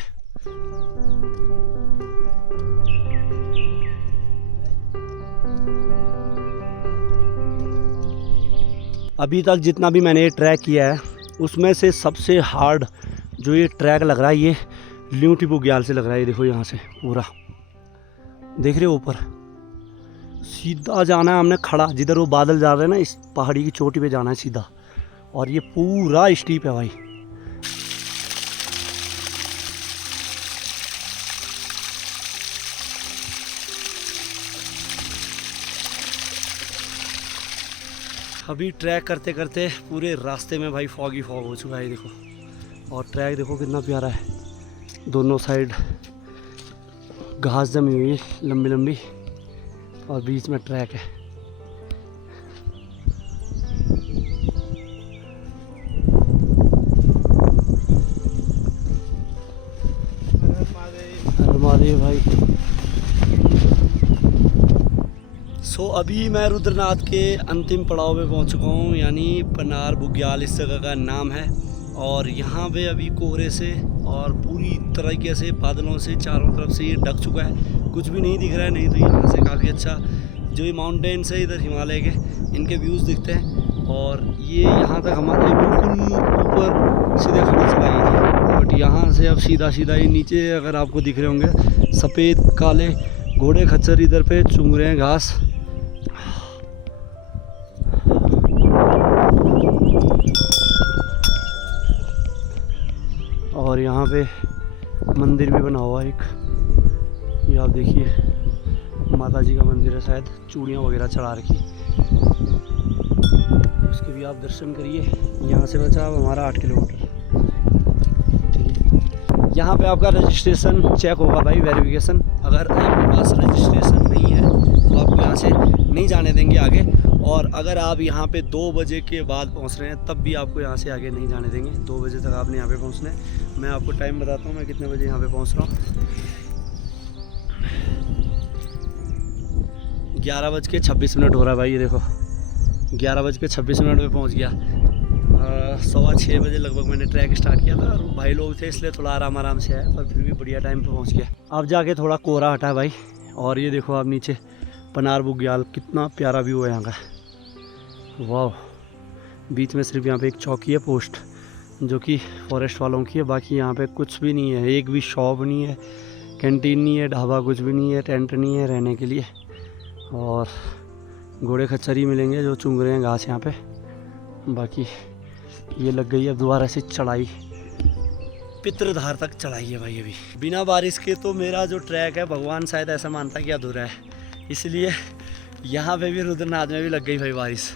अभी तक जितना भी मैंने ये ट्रैक किया है उसमें से सबसे हार्ड जो ये ट्रैक लग रहा है ये ल्यूटी बुग्याल से लग रहा है। ये देखो यहाँ से पूरा देख रहे हो, ऊपर सीधा जाना है हमने खड़ा, जिधर वो बादल जा रहे हैं ना, इस पहाड़ी की चोटी पे जाना है सीधा। और ये पूरा स्टीप है भाई। अभी ट्रैक करते करते पूरे रास्ते में भाई फॉग ही फॉग हो चुका है, देखो। और ट्रैक देखो कितना प्यारा है, दोनों साइड घास जमी हुई है लंबी लंबी, और बीच में ट्रैक है। हर महादेव भाई। सो अभी मैं रुद्रनाथ के अंतिम पड़ाव पे पहुंच चुका हूँ, यानी पनार बुग्याल इस जगह का नाम है। और यहाँ पे अभी कोहरे से और पूरी तरीके से बादलों से चारों तरफ से ये ढक चुका है, कुछ भी नहीं दिख रहा है। नहीं तो यहाँ से काफ़ी अच्छा जो ये माउंटेन्स है इधर हिमालय के, इनके व्यूज़ दिखते हैं। और ये यहाँ तक हमारे बिल्कुल ऊपर सीधे खड़ी चलाई थी, बट यहाँ से अब सीधा सीधा ये नीचे अगर आपको दिख रहे होंगे सफ़ेद काले घोड़े खच्चर इधर पे चुंग रहे हैं घास। और यहाँ पे मंदिर भी बना हुआ है एक, ये आप देखिए माता जी का मंदिर है, शायद चूड़ियाँ वगैरह चढ़ा रखी, उसके भी आप दर्शन करिए। यहाँ से बचा अब हमारा 8 किलोमीटर, ठीक है। यहाँ पे आपका रजिस्ट्रेशन चेक होगा भाई, वेरिफिकेशन। अगर आपके पास रजिस्ट्रेशन नहीं है तो आपको यहाँ से नहीं जाने देंगे आगे। और अगर आप यहाँ पे 2 बजे के बाद पहुँच रहे हैं तब भी आपको यहाँ से आगे नहीं जाने देंगे। 2 बजे तक आपने यहाँ पे पहुँचना है। मैं आपको टाइम बताता हूँ मैं कितने बजे यहाँ पे पहुँच रहा हूँ। 11:26 हो रहा है भाई, ये देखो 11:26 पे पहुँच गया। 6:15 बजे लगभग मैंने ट्रैक स्टार्ट किया था और भाई लोग थे इसलिए थोड़ा आराम से आया, पर फिर भी बढ़िया टाइम पे पहुँच गया। अब जाके थोड़ा कोहरा हटा भाई। और ये देखो आप नीचे पनार बुग्याल, कितना प्यारा व्यू है यहाँ का, वाह। बीच में सिर्फ यहाँ पे एक चौकी है पोस्ट जो कि फॉरेस्ट वालों की है, बाकी यहाँ पे कुछ भी नहीं है। एक भी शॉप नहीं है, कैंटीन नहीं है, ढाबा कुछ भी नहीं है, टेंट नहीं है रहने के लिए। और घोड़े खच्चर ही मिलेंगे जो चुंग रहे हैं घास यहाँ पे। बाकी ये लग गई है दोबारा से चढ़ाई, पितृधार तक चढ़ाई है भाई। अभी बिना बारिश के तो मेरा जो ट्रैक है भगवान शायद ऐसा मानता कि अधूरा है, इसलिए यहाँ पे भी रुद्रनाथ में भी लग गई भाई बारिश।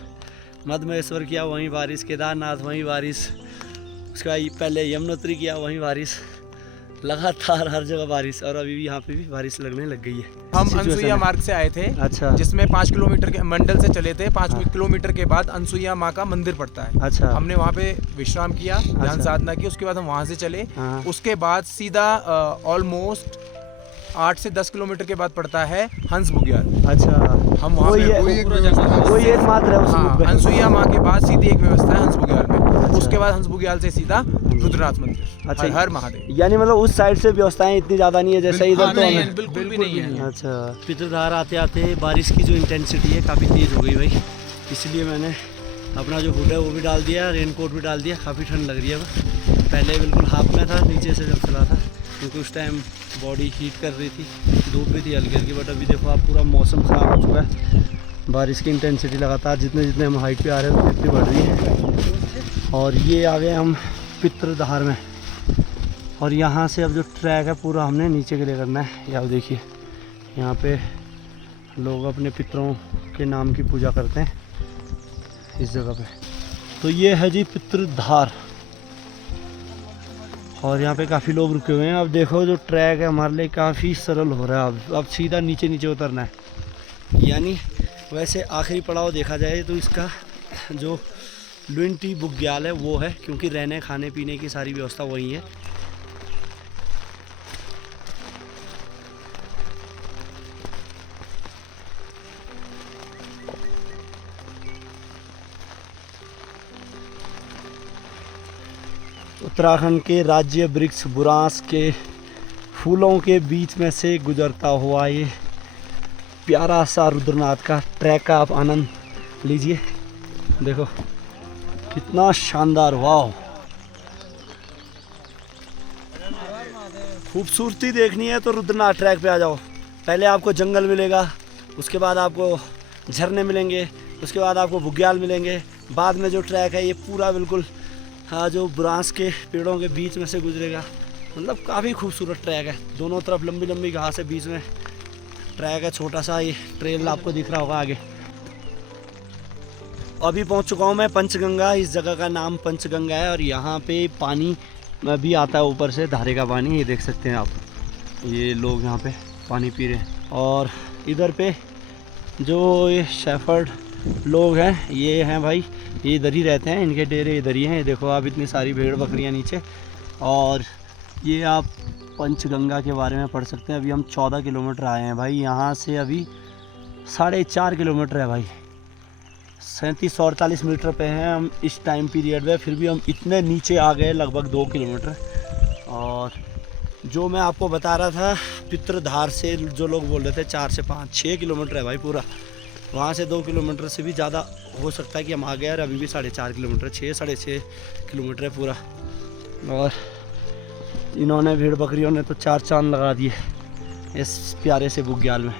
मधमहेश्वर किया वहीं बारिश, केदारनाथ वहीं बारिश, उसका पहले यमुनोत्री किया वहीं बारिश, लगातार हर जगह बारिश। और अभी भी यहाँ पे भी बारिश लगने लग गई है। हम अनसुईया मार्ग से आए थे, अच्छा, जिसमें 5 किलोमीटर के मंडल से चले थे। 5 किलोमीटर के बाद अनसुईया माँ का मंदिर पड़ता है। अच्छा, हमने वहाँ पे विश्राम किया, ध्यान अच्छा। साधना की। उसके बाद हम वहाँ से चले। हाँ। उसके बाद सीधा ऑलमोस्ट 8 से 10 किलोमीटर के बाद पड़ता है हंस बुग्याल। अच्छा, हम वहाँ वही पे वही एकमात्र है उस रूट पे। अनसुईया माँ के बाद सीधी एक व्यवस्था है हंस बुग्याल में। अच्छा। उसके बाद हंस बुग्याल से सीधा रुद्रनाथ मंदिर। अच्छा। हर महादेव। यानी मतलब उस साइड से व्यवस्थाएं इतनी ज़्यादा नहीं है जैसे इधर तो नहीं हमें। है, बिल्कुल भी नहीं है। अच्छा, पितृधार आते आते बारिश की जो इंटेंसिटी है काफ़ी तेज़ हो गई भाई, इसलिए मैंने अपना जो हुड है वो भी डाल दिया, रेनकोट भी डाल दिया। काफ़ी ठंड लग रही है अब। पहले बिल्कुल हाफ में था नीचे से जब चला था, क्योंकि उस टाइम बॉडी हीट कर रही थी, धूप भी थी हल्की हल्की। बट अभी देखो आप पूरा मौसम ख़राब हो चुका है। बारिश की इंटेंसिटी लगातार जितने जितने हम हाइट पे आ रहे हैं उतनी बढ़ रही है। और ये आ गए हम पितृधार में। और यहाँ से अब जो ट्रैक है पूरा हमने नीचे के लिए करना है। ये आप देखिए यहाँ पे लोग अपने पितरों के नाम की पूजा करते हैं इस जगह पे। तो ये है जी पितृधार। और यहाँ पे काफ़ी लोग रुके हुए हैं। अब देखो जो ट्रैक है हमारे लिए काफ़ी सरल हो रहा है। अब सीधा नीचे नीचे उतरना है। यानी वैसे आखिरी पड़ाव देखा जाए तो इसका जो लुइंटी बुग्याल है वो है, क्योंकि रहने खाने पीने की सारी व्यवस्था वहीं है। उत्तराखंड के राज्य वृक्ष बुरांस के फूलों के बीच में से गुजरता हुआ ये प्यारा सा रुद्रनाथ का ट्रैक का आप आनंद लीजिए। देखो कितना शानदार, वाह। खूबसूरती देखनी है तो रुद्रनाथ ट्रैक पे आ जाओ। पहले आपको जंगल मिलेगा, उसके बाद आपको झरने मिलेंगे, उसके बाद आपको बुग्याल मिलेंगे, बाद में जो ट्रैक है ये पूरा बिल्कुल जो बुरांस के पेड़ों के बीच में से गुजरेगा। मतलब काफ़ी खूबसूरत ट्रैक है। दोनों तरफ लंबी लंबी घास है, बीच में ट्रैक है, छोटा सा ये ट्रेल आपको दिख रहा होगा आगे। अभी पहुंच चुका हूं मैं पंचगंगा। इस जगह का नाम पंचगंगा है। और यहाँ पे पानी भी आता है ऊपर से, धारे का पानी, ये देख सकते हैं आप। ये लोग यहाँ पे पानी पी रहे हैं। और इधर पे जो ये शेफर्ड लोग हैं ये हैं भाई, ये इधर ही रहते हैं, इनके डेरे इधर ही हैं। ये देखो आप इतनी सारी भेड़ बकरियाँ नीचे। और ये आप पंचगंगा के बारे में पढ़ सकते हैं। अभी हम 14 किलोमीटर आए हैं भाई, यहाँ से अभी 4.5 किलोमीटर है भाई। 37-48 मीटर पे हैं हम इस टाइम पीरियड में, फिर भी हम इतने नीचे आ गए, लगभग 2 किलोमीटर। और जो मैं आपको बता रहा था पितृधार से जो लोग बोल रहे थे 4 से 5-6 किलोमीटर है भाई पूरा। वहाँ से 2 किलोमीटर से भी ज़्यादा हो सकता है कि हम आ गए। और अभी भी 4.5 किलोमीटर, 6-6.5 किलोमीटर है पूरा। और इन्होंने भेड़ बकरियों ने तो 4 चांद लगा दिए इस प्यारे से बुग्याल में।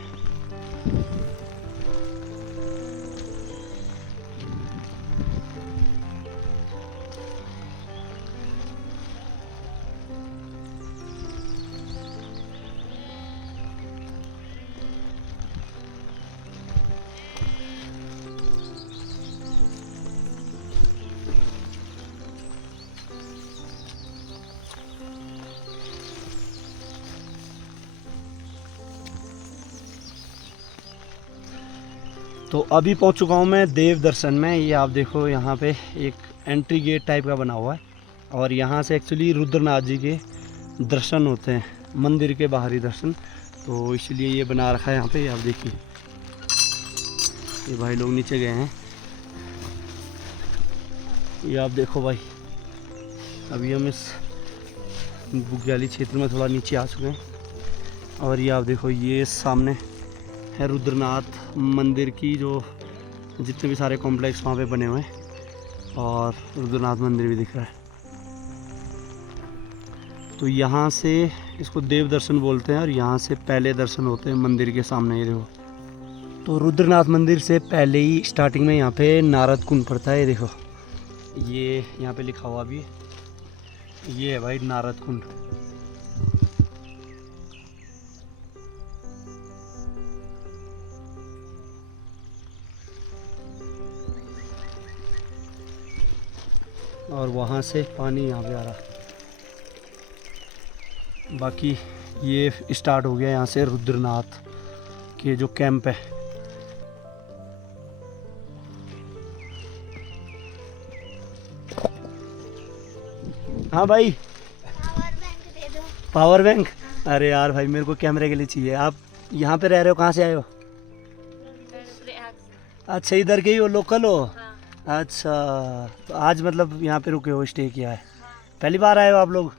तो अभी पहुंच चुका हूं मैं देव दर्शन में। ये आप देखो यहाँ पे एक एंट्री गेट टाइप का बना हुआ है और यहाँ से एक्चुअली रुद्रनाथ जी के दर्शन होते हैं, मंदिर के बाहरी दर्शन। तो इसलिए ये बना रखा है यहाँ पे। आप देखिए ये भाई लोग नीचे गए हैं। ये आप देखो भाई, अभी हम इस बुग्याली क्षेत्र में थोड़ा नीचे आ चुके हैं और ये आप देखो ये सामने है रुद्रनाथ मंदिर की जो जितने भी सारे कॉम्प्लेक्स वहाँ पे बने हुए हैं और रुद्रनाथ मंदिर भी दिख रहा है। तो यहाँ से इसको देव दर्शन बोलते हैं और यहाँ से पहले दर्शन होते हैं मंदिर के सामने। ये देखो, तो रुद्रनाथ मंदिर से पहले ही स्टार्टिंग में यहाँ पे नारद कुंड पड़ता है। ये देखो, ये यहाँ पे लिखा हुआ भी है, ये है भाई नारद कुंड। और वहाँ से पानी यहाँ पे आ रहा। बाकी ये स्टार्ट हो गया यहाँ से रुद्रनाथ के जो कैंप है। हाँ भाई, पावर बैंक। अरे यार भाई, मेरे को कैमरे के लिए चाहिए। आप यहाँ पे रह रहे हो, कहाँ से आए हो? अच्छा, इधर के ही हो, लोकल हो? अच्छा, तो आज मतलब यहाँ पे रुके हो, स्टे किया है? पहली बार आए हो आप लोग?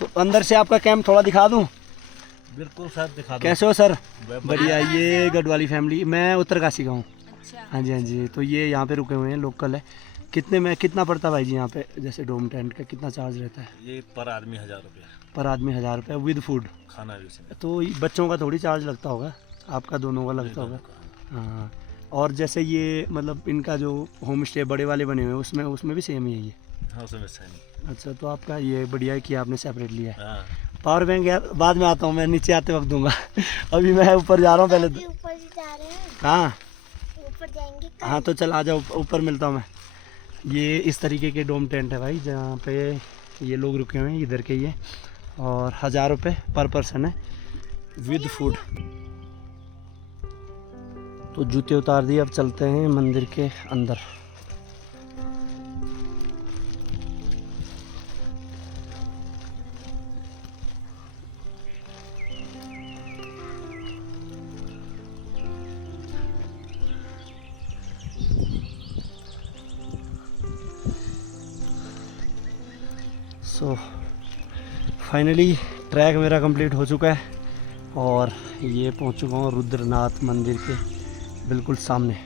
तो अंदर से आपका कैंप थोड़ा दिखा दूँ? बिल्कुल सर, दिखा दो। कैसे हो सर? बढ़िया। ये गढ़वाली फैमिली, मैं उत्तरकाशी का हूँ। हाँ जी, हाँ जी। तो ये यहाँ पे रुके हुए हैं, लोकल है। कितना पड़ता भाई जी यहाँ पे, जैसे डोम टेंट का कितना चार्ज रहता है? ये पर आदमी 1000 रुपया। पर आदमी 1000 रुपये विद फूड, खाना भी उसमें। तो बच्चों का थोड़ी चार्ज लगता होगा, आपका दोनों का लगता होगा। हाँ, और जैसे ये मतलब इनका जो होम स्टे बड़े वाले बने हुए हैं उसमें भी सेम ही है ये? हाँ, उसमें सेम। अच्छा, तो आपका ये बढ़िया है कि आपने सेपरेट लिया है। हाँ। पावर बैंक यार बाद में आता हूँ मैं, नीचे आते वक्त दूंगा। अभी मैं ऊपर जा रहा हूँ, पहले ऊपर जा रहे हैं। कहाँ? ऊपर जाएंगे। हाँ, तो चल आ जाओ, ऊपर मिलता हूँ मैं। ये इस तरीके के डोम टेंट है भाई, जहाँ पे ये लोग रुके हुए हैं, इधर के ये। और 1000 रुपये पर पर्सन है विद फूड। तो जूते उतार दिए, अब चलते हैं मंदिर के अंदर। सो फाइनली ट्रैक मेरा कंप्लीट हो चुका है और ये पहुंच चुका हूँ रुद्रनाथ मंदिर के बिल्कुल सामने।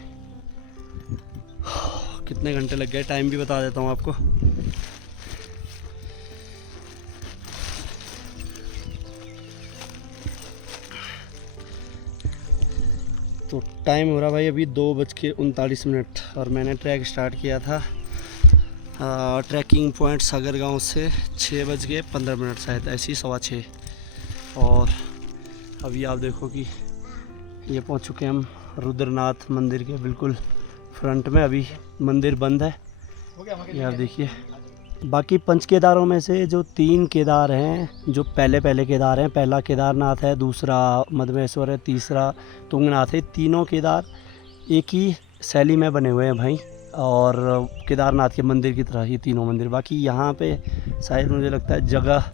कितने घंटे लग गए, टाइम भी बता देता हूँ आपको। तो टाइम हो रहा भाई अभी 2:39 और मैंने ट्रैक स्टार्ट किया था ट्रैकिंग पॉइंट सागर गांव से 6:15 शायद, ऐसी 6:15। और अभी आप देखो कि ये पहुंच चुके हैं हम रुद्रनाथ मंदिर के बिल्कुल फ्रंट में। अभी मंदिर बंद है, ये आप देखिए। बाकी 5 केदारों में से जो 3 केदार हैं, जो पहले केदार हैं, पहला केदारनाथ है, दूसरा मधमेश्वर है, तीसरा तुंगनाथ है। तीनों केदार एक ही शैली में बने हुए हैं भाई, और केदारनाथ के मंदिर की तरह ही तीनों मंदिर। बाकी यहाँ पे शायद मुझे लगता है जगह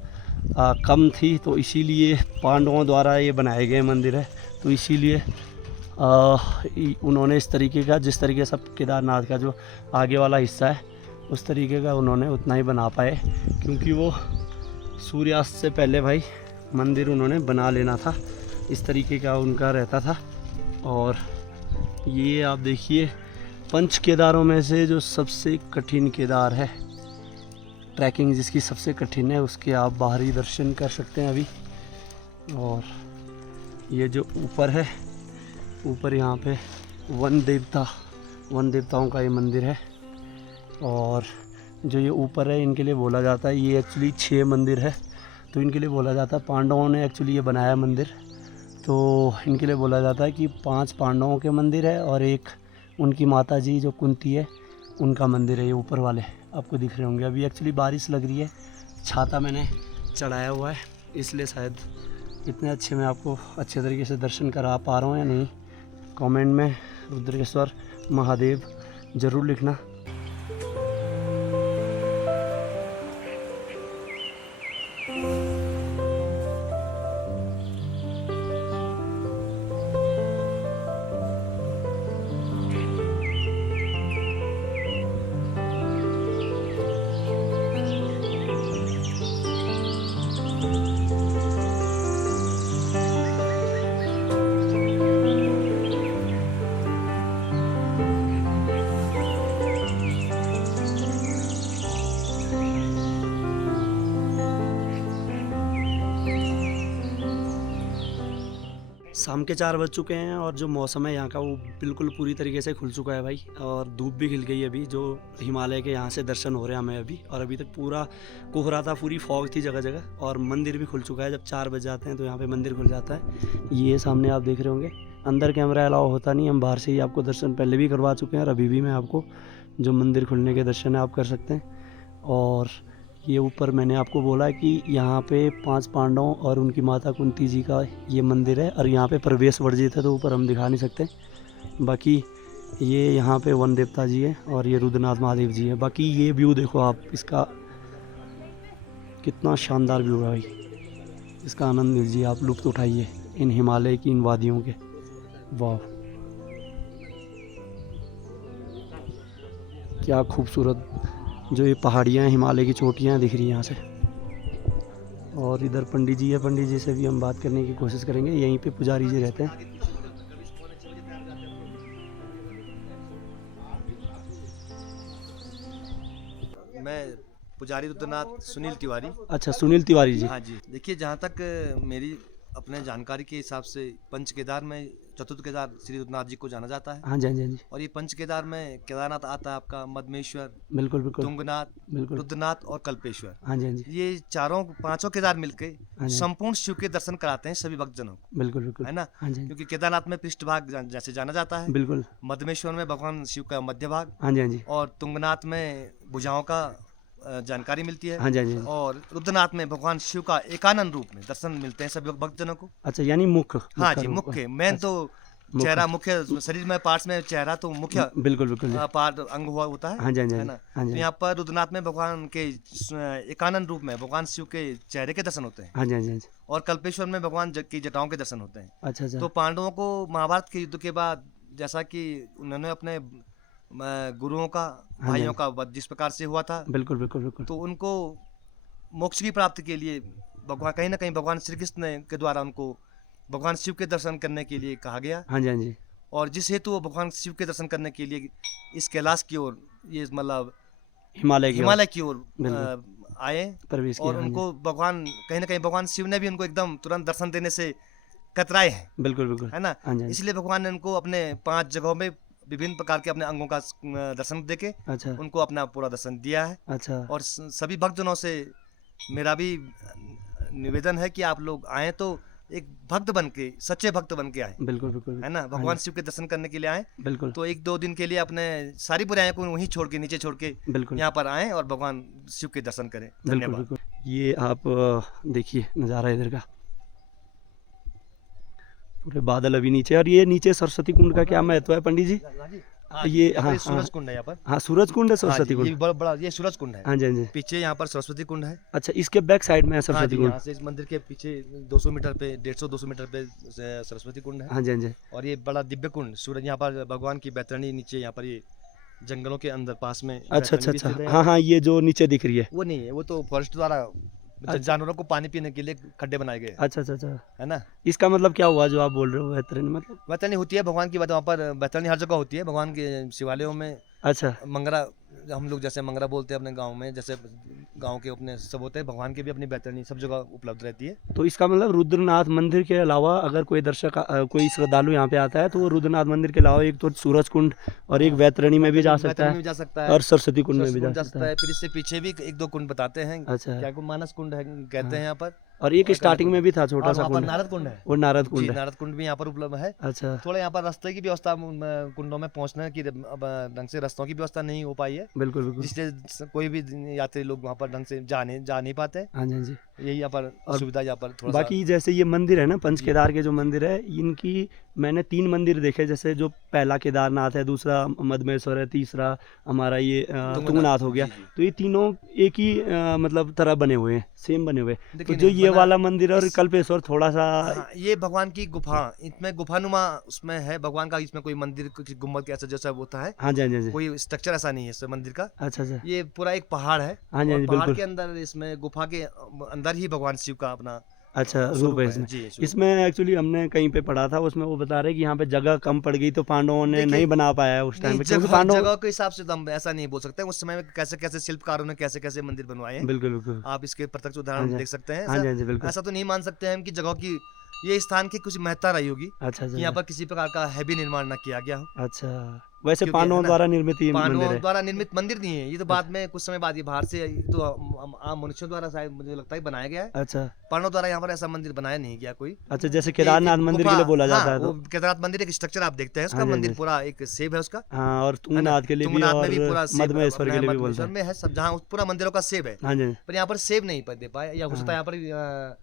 कम थी, तो इसीलिए पांडवों द्वारा ये बनाए गए मंदिर है। तो इसीलिए उन्होंने इस तरीके का, जिस तरीके से केदारनाथ का जो आगे वाला हिस्सा है उस तरीके का उन्होंने उतना ही बना पाए, क्योंकि वो सूर्यास्त से पहले भाई मंदिर उन्होंने बना लेना था, इस तरीके का उनका रहता था। और ये आप देखिए 5 केदारों में से जो सबसे कठिन केदार है, ट्रैकिंग जिसकी सबसे कठिन है, उसके आप बाहरी दर्शन कर सकते हैं अभी। और ये जो ऊपर है, ऊपर यहाँ पे वन देवताओं का ये मंदिर है। और जो ये ऊपर है इनके लिए बोला जाता है, ये एक्चुअली 6 मंदिर है, तो इनके लिए बोला जाता है, पांडवों ने एक्चुअली ये बनाया मंदिर, तो इनके लिए बोला जाता है कि 5 पांडवों के मंदिर है और एक उनकी माता जी जो कुंती है उनका मंदिर है। ये ऊपर वाले आपको दिख रहे होंगे। अभी एक्चुअली बारिश लग रही है, छाता मैंने चढ़ाया हुआ है, इसलिए शायद इतने अच्छे मैं आपको अच्छे तरीके से दर्शन करा पा रहा हूँ या नहीं, कमेंट में रुद्रेश्वर महादेव ज़रूर लिखना। शाम के 4 बज चुके हैं और जो मौसम है यहाँ का वो बिल्कुल पूरी तरीके से खुल चुका है भाई, और धूप भी खिल गई है अभी। जो हिमालय के यहाँ से दर्शन हो रहे हैं हमें अभी, और अभी तक पूरा कोहरा था, पूरी फॉग थी जगह जगह, और मंदिर भी खुल चुका है। जब 4 बज जाते हैं तो यहाँ पे मंदिर खुल जाता है। ये सामने आप देख रहे होंगे, अंदर कैमरा अलाउ होता नहीं, हम बाहर से ही आपको दर्शन पहले भी करवा चुके हैं और अभी भी मैं आपको जो मंदिर खुलने के दर्शन है आप कर सकते हैं। और ये ऊपर मैंने आपको बोला कि यहाँ पे 5 पांडवों और उनकी माता कुंती जी का ये मंदिर है, और यहाँ पे प्रवेश वर्जित है तो ऊपर हम दिखा नहीं सकते। बाकी ये यहाँ पे वन देवता जी है और ये रुद्रनाथ महादेव जी है। बाकी ये व्यू देखो आप, इसका कितना शानदार व्यू है भाई, इसका आनंद लीजिए आप, लुत्फ़ उठाइए इन हिमालय की इन वादियों के। वाह क्या खूबसूरत जो ये पहाड़ियाँ हैं, हिमालय की चोटियाँ दिख रही हैं यहाँ से। और इधर पंडित जी है, पंडित जी से भी हम बात करने की कोशिश करेंगे, यहीं पे पुजारी जी रहते हैं। मैं पुजारी रुद्रनाथ सुनील तिवारी। अच्छा, सुनील तिवारी जी। हाँ जी, देखिए जहाँ तक मेरी अपने जानकारी के हिसाब से पंच केदार में चतुर्थ केदार श्री रुद्रनाथ जी को जाना जाता है। हाँ जी, हाँ जी, हाँ जी, और ये पंच केदार में केदारनाथ आता है आपका, मदमेश्वर, बिल्कुल बिल्कुल तुंगनाथ, बिल्कुल। रुद्रनाथ और कल्पेश्वर। हाँ जी, हाँ जी, ये चारों 5 केदार मिलके हाँ जी। संपूर्ण शिव के दर्शन कराते हैं सभी भक्तजनों को, बिल्कुल बिल्कुल। है ना। हाँ जी, क्योंकि केदारनाथ में पृष्ठभाग जैसे जाना जाता है, बिल्कुल। मदमेश्वर में भगवान शिव का मध्य भाग, हाँ जी, हाँ जी, और तुंगनाथ में भुजाओं का जानकारी मिलती है, हाँ जी, हाँ जी। और रुद्रनाथ में भगवान शिव का एकानन रूप में दर्शन मिलते हैं सभी भक्तजनों को। अच्छा, यानी मुख। हाँ जी, मुख्य मेन तो चेहरा, मुख्य शरीर में पार्ट्स में चेहरा तो मुख्य बिल्कुल बिल्कुल। पार्ट अंग हुआ होता है, हाँ जी, हाँ जी, है ना। हाँ तो जी, यहाँ पर रुद्रनाथ में भगवान के एकानन रूप में भगवान शिव के चेहरे के दर्शन होते हैं, हाँ जी, हाँ जी, हाँ जी। और कल्पेश्वर में भगवान की जटाओं के दर्शन होते हैं। अच्छा अच्छा। तो पांडवों को महाभारत के युद्ध के बाद जैसा कि उन्होंने अपने गुरुओं का, भाइयों का वध जिस प्रकार से हुआ था, बिल्कुल बिल्कुल बिल्कुल। तो उनको मोक्ष की प्राप्ति के लिए भगवान कहीं ना कहीं भगवान श्री कृष्ण के द्वारा उनको भगवान शिव के दर्शन करने के लिए कहा गया। हाँ जी, हाँ जी। और जिस हेतु वो भगवान शिव के दर्शन करने के लिए इस कैलाश की ओर, ये मतलब हिमालय की ओर बिल्कुल। आए, प्रवेश किया। और हाँ जी। उनको भगवान कहीं ना कहीं भगवान शिव ने भी उनको एकदम तुरंत दर्शन देने से कतराए हैं, बिल्कुल बिल्कुल। है ना। हाँ जी, हाँ जी। इसलिए भगवान ने उनको अपने 5 जगहों में विभिन्न प्रकार के अपने अंगों का दर्शन देके अच्छा उनको अपना पूरा दर्शन दिया है। अच्छा। और सभी भक्तजनों से मेरा भी निवेदन है कि आप लोग आए तो एक भक्त बन के, सच्चे भक्त बन के आए, बिल्कुल बिल्कुल। है ना। भगवान शिव के दर्शन करने के लिए आए, बिल्कुल तो 1-2 दिन के लिए अपने सारी बुराइयों को वहीं छोड़ के, नीचे छोड़ के बिल्कुल यहाँ पर आए और भगवान शिव के दर्शन करें। बिल्कुल धन्यवाद। बिल्कुल। ये आप देखिए नज़ारा इधर का, पूरे बादल अभी नीचे, और ये नीचे सरस्वती कुंड का क्या महत्व है पंडित जी? हाँ, ये यहाँ पर हाँ सूरज हाँ कुंड है यहाँ पर। हाँ, सूरज कुंड है, हाँ सरस्वती जी, ये कुंड। बड़ा बड़ा ये सूरज कुंड है। हाँ जी, हाँ जी। पीछे यहाँ पर सरस्वती कुंड है। अच्छा, इसके बैक साइड में है हाँ सरस्वती जी, कुंड। यहाँ से इस मंदिर के पीछे 200 मीटर पे, 150-200 मीटर पे सरस्वती कुंड है। हाँ जी, हाँ जी। और ये बड़ा दिव्य कुंड सूरज, यहाँ पर भगवान की बैतरणी नीचे, यहाँ पर ये जंगलों के अंदर पास में अच्छा अच्छा बैतरणी भी अच्छा। स्थित है। हाँ हाँ, ये जो नीचे दिख रही है। वो नहीं है, वो तो फॉरेस्ट द्वारा जानवरों को पानी पीने के लिए खड्डे बनाए गए हैं, अच्छा अच्छा अच्छा। है ना। इसका मतलब क्या हुआ जो आप बोल रहे हो बेहतरीन, मतलब? बैतरणी होती है भगवान की, वहाँ पर बैतरणी हर जगह होती है भगवान के शिवालयों में। अच्छा मंगरा, हम लोग जैसे मंगरा बोलते हैं अपने गांव में, जैसे गांव के अपने सब होते हैं, भगवान की भी अपनी बैतरणी सब जगह उपलब्ध रहती है। तो इसका मतलब रुद्रनाथ मंदिर के अलावा अगर कोई दर्शक कोई श्रद्धालु यहाँ पे आता है तो वो रुद्रनाथ मंदिर के अलावा एक तो सूरज कुंड और एक वैतरणी में भी जा सकता बैतरणी है, में जा सकता है, और सरस्वती कुंड में भी सरस्वती जा सकता है। फिर इससे पीछे भी 1-2 कुंड बताते हैं। अच्छा। क्या को मानस कुंड है कहते हैं यहाँ पर, और एक स्टार्टिंग में भी था छोटा और सा वहाँ पर कुंड, नारद कुंड है। वो नारद जी, कुंड है। नारद कुंड भी यहाँ पर उपलब्ध है। अच्छा थोड़ा यहाँ पर रास्ते की व्यवस्था, कुंडों में पहुँचने की ढंग से रास्तों की व्यवस्था नहीं हो पाई है, बिल्कुल बिल्कुल। जिससे कोई भी यात्री लोग वहाँ पर ढंग से जा नहीं पाते। हाँ जी, हाँ जी। यही यहाँ पर सुविधा यहाँ पर थोड़ा बाकी जैसे ये मंदिर है ना, पंच केदार के जो मंदिर है, इनकी मैंने 3 मंदिर देखे। जैसे जो पहला केदारनाथ है, दूसरा मदमेश्वर है, तीसरा हमारा ये तुंगनाथ हो गया। तो ये तीनों एक ही मतलब तरह बने हुए हैं, सेम बने हुए हैं। तो जो ये वाला मंदिर और कल्पेश्वर थोड़ा सा ये भगवान की गुफा, इसमें गुफानुमा उसमें है भगवान का, इसमें कोई मंदिर कुछ गुम्बद के ऐसा जैसा होता है। हाँ जी, हाँ जी, कोई स्ट्रक्चर ऐसा नहीं है इस मंदिर का। अच्छा अच्छा, ये पूरा एक पहाड़ है। हाँ जी, और हाँ जी, पहाड़ बिल्कुल। के अंदर इसमें गुफा के अंदर ही भगवान शिव का अपना अच्छा रूप स्वरूप है है। इसमें। जी, स्वरूप। इसमें एक्चुअली हमने कहीं पे पढ़ा था, उसमें वो बता रहे कि यहाँ पे जगह कम पड़ गई तो पांडवों ने नहीं बना पाया है उस टाइम पे, क्योंकि पांडव जगह के हिसाब से तो हम ऐसा नहीं बोल सकते। उस समय में कैसे कैसे शिल्पकारों ने कैसे कैसे मंदिर बनवाए हैं, बिल्कुल बिल्कुल, आप इसके प्रत्यक्ष हाँ उदाहरण जी, देख सकते हैं। हाँ जी, हाँ जी, बिल्कुल। ऐसा तो नहीं मान सकते हम कि जगह की, ये स्थान की कुछ महत्ता रही होगी अच्छा कि यहाँ अच्छा पर किसी प्रकार का हैवी निर्माण न किया गया हो। अच्छा, वैसे क्योंकि पांडवों है ना, द्वारा निर्मित ही मंदिर पांडवों है। द्वारा निर्मित मंदिर नहीं है ये, तो बाद में कुछ समय बाद ये बाहर से तो आम मनुष्यों द्वारा शायद मुझे लगता है बनाया गया है। अच्छा पांडवों द्वारा यहाँ पर ऐसा मंदिर बनाया नहीं गया कोई। अच्छा, जैसे केदारनाथ ये मंदिर के गुफा- लिए बोला जाता हाँ, है वो तो। केदारनाथ मंदिर एक स्ट्रक्चर आप देखते हैं उसका, हाँ जी, हाँ मंदिर जी। पूरा एक सेब है उसका। हाँ, और है ना? तुंगनाथ के लिए भी, तुंगनाथ और में भी पूरा सेब मदमेश्वर अपना के लिए भी मदमेश्वर बोलते हैं। में है सब, जहाँ पूरा मंदिरों का सेब है। हाँ जी, पर यहाँ पर सेब नहीं दे पाए, या हो सकता है यहाँ पर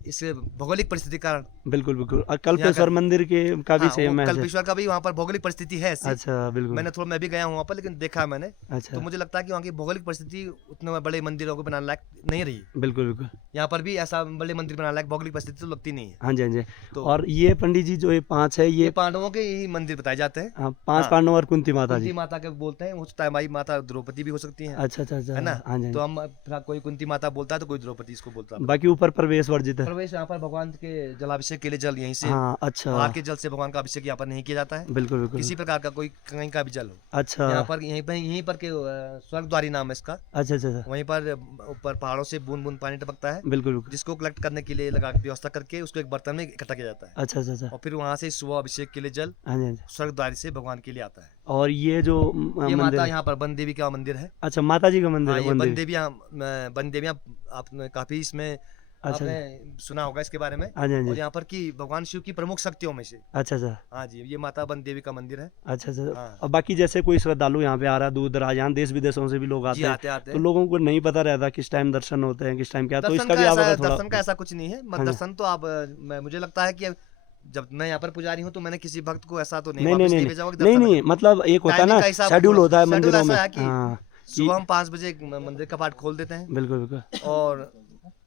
इस भौगोलिक परिस्थिति के कारण। बिल्कुल बिल्कुल। और कल्पेश्वर मंदिर के का भी हाँ, सेम वो है ऐसे? कल्पेश्वर का भी वहाँ पर भौगोलिक परिस्थिति है ऐसी। अच्छा बिल्कुल। मैं भी गया हूँ वहाँ पर, लेकिन देखा है मैंने। अच्छा तो मुझे लगता है कि वहाँ की भौगोलिक परिस्थिति उतने बड़े मंदिरों को बनाने लायक नहीं रही। बिल्कुल बिल्कुल, यहाँ पर भी ऐसा बड़े मंदिर बनाने लायक भौगोलिक परिस्थिति तो लगती नहीं है। हाँ जी, हाँ जी। तो और ये पंडित जी जो ये 5 है, ये ये पांडवों के यही मंदिर बताए जाते हैं। 5 हाँ। पांडव और कुंती माता कुंती जी। माता के बोलते हैं, हो सकता है हमारी माता द्रौपदी भी हो सकती है। अच्छा अच्छा अच्छा, है ना? हाँ जी, हाँ तो जी। हम फिर कोई कुंती माता बोलता है तो कोई द्रौपदी इसको बोलता है। बाकी ऊपर प्रवेश वर्जित है। प्रवेश यहाँ पर भगवान के जलाभिषेक के लिए जल यहीं से, हाँ अच्छा, बाहर के जल से भगवान का अभिषेक यहाँ पर नहीं किया जाता है। बिल्कुल बिल्कुल। किसी प्रकार का कोई कहीं का भी जल हो, अच्छा यहाँ पर यहीं पर के स्वर्गद्वारी नाम है इसका। अच्छा अच्छा अच्छा, वहीं पर ऊपर पहाड़ों से बूंद बूंद पानी टपकता है, बिल्कुल बिल्कुल। जिसको कलेक्ट करने के लिए लगा व्यवस्था करके उसको एक बर्तन में इकट्ठा किया जाता है। अच्छा अच्छा अच्छा, और फिर वहाँ से सुबह अभिषेक के लिए जल हाँ जी, हाँ जी। स्वर्गद्वारी से भगवान के लिए आता है। और ये जो ये मंदिर माता है, यहाँ पर वन देवी का मंदिर है। अच्छा माता जी का मंदिर हाँ, है, ये वन वन देवी। देवियाँ, वन देवियाँ आपने काफी इसमें अच्छा आपने सुना होगा इसके बारे में। हाँ जी, हाँ और जी। यहाँ पर की भगवान शिव की प्रमुख शक्तियों में से। अच्छा अच्छा हाँ जी, ये माता वन देवी का मंदिर है। अच्छा अच्छा। हाँ। और बाकी जैसे कोई श्रद्धालु यहाँ पे आ रहा है दूर दराज, यहाँ देश विदेशों से भी लोग आते जी हैं, आते आते तो लोगों को नहीं पता रहता किस टाइम दर्शन होते हैं, किस टाइम क्या, तो इसका भी आप अगर थोड़ा। दर्शन का ऐसा कुछ नहीं है। हाँ जी। दर्शन तो आप मुझे लगता है कि जब मैं यहाँ पर पुजारी हूँ तो मैंने किसी भक्त को ऐसा तो नहीं नहीं वापस नहीं भेजा होगा कि नहीं दर्शन नहीं, मतलब एक होता है टाइमिंग ना, का हिसाब शेड्यूल थोड़ा- होता है शेड्यूल मंदिरों ऐसा में। है कि हाँ सुबह हम 5 बजे मंदिर का पाठ खोल देते हैं, बिल्कुल बिल्कुल, और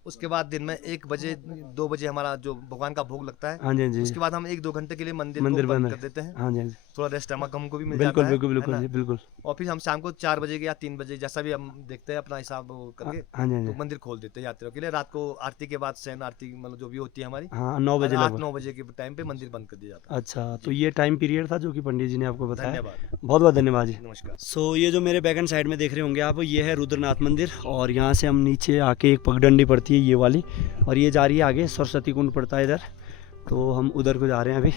उसके बाद दिन में 1 बजे 2 बजे हमारा जो भगवान का भोग लगता है, हाँ जी, हाँ जी। उसके बाद हम 1-2 घंटे के लिए मंदिर मंदिर को बंद बंद कर देते हैं। हाँ जी, हाँ जी। थोड़ा रेस्ट हमको भी मिल बिल्कुल जाता है, बिल्कुल है बिल्कुल ना? जी, बिल्कुल। और फिर हम शाम को 4 बजे या 3 बजे जैसा भी हम देखते हैं अपना हिसाब करके, हाँ जी, हाँ तो जी। मंदिर खोल देते हैं यात्रियों के लिए। रात को आरती के बाद शयन आरती मतलब जो भी होती है हमारी, हाँ 9 बजे लगभग। 8-9 बजे के टाइम पे मंदिर बंद कर दिया जाता है। अच्छा, तो ये टाइम पीरियड था जो कि पंडित जी ने आपको बताया। धन्यवाद, बहुत बहुत धन्यवाद जी। नमस्कार। सो ये जो मेरे बैक एंड साइड में देख रहे होंगे आप, ये है रुद्रनाथ मंदिर, और यहाँ से हम नीचे आके एक पगडंडी पड़ती है ये वाली, और ये जा रही है आगे, सरस्वती कुंड पड़ता है इधर, तो हम उधर को जा रहे हैं अभी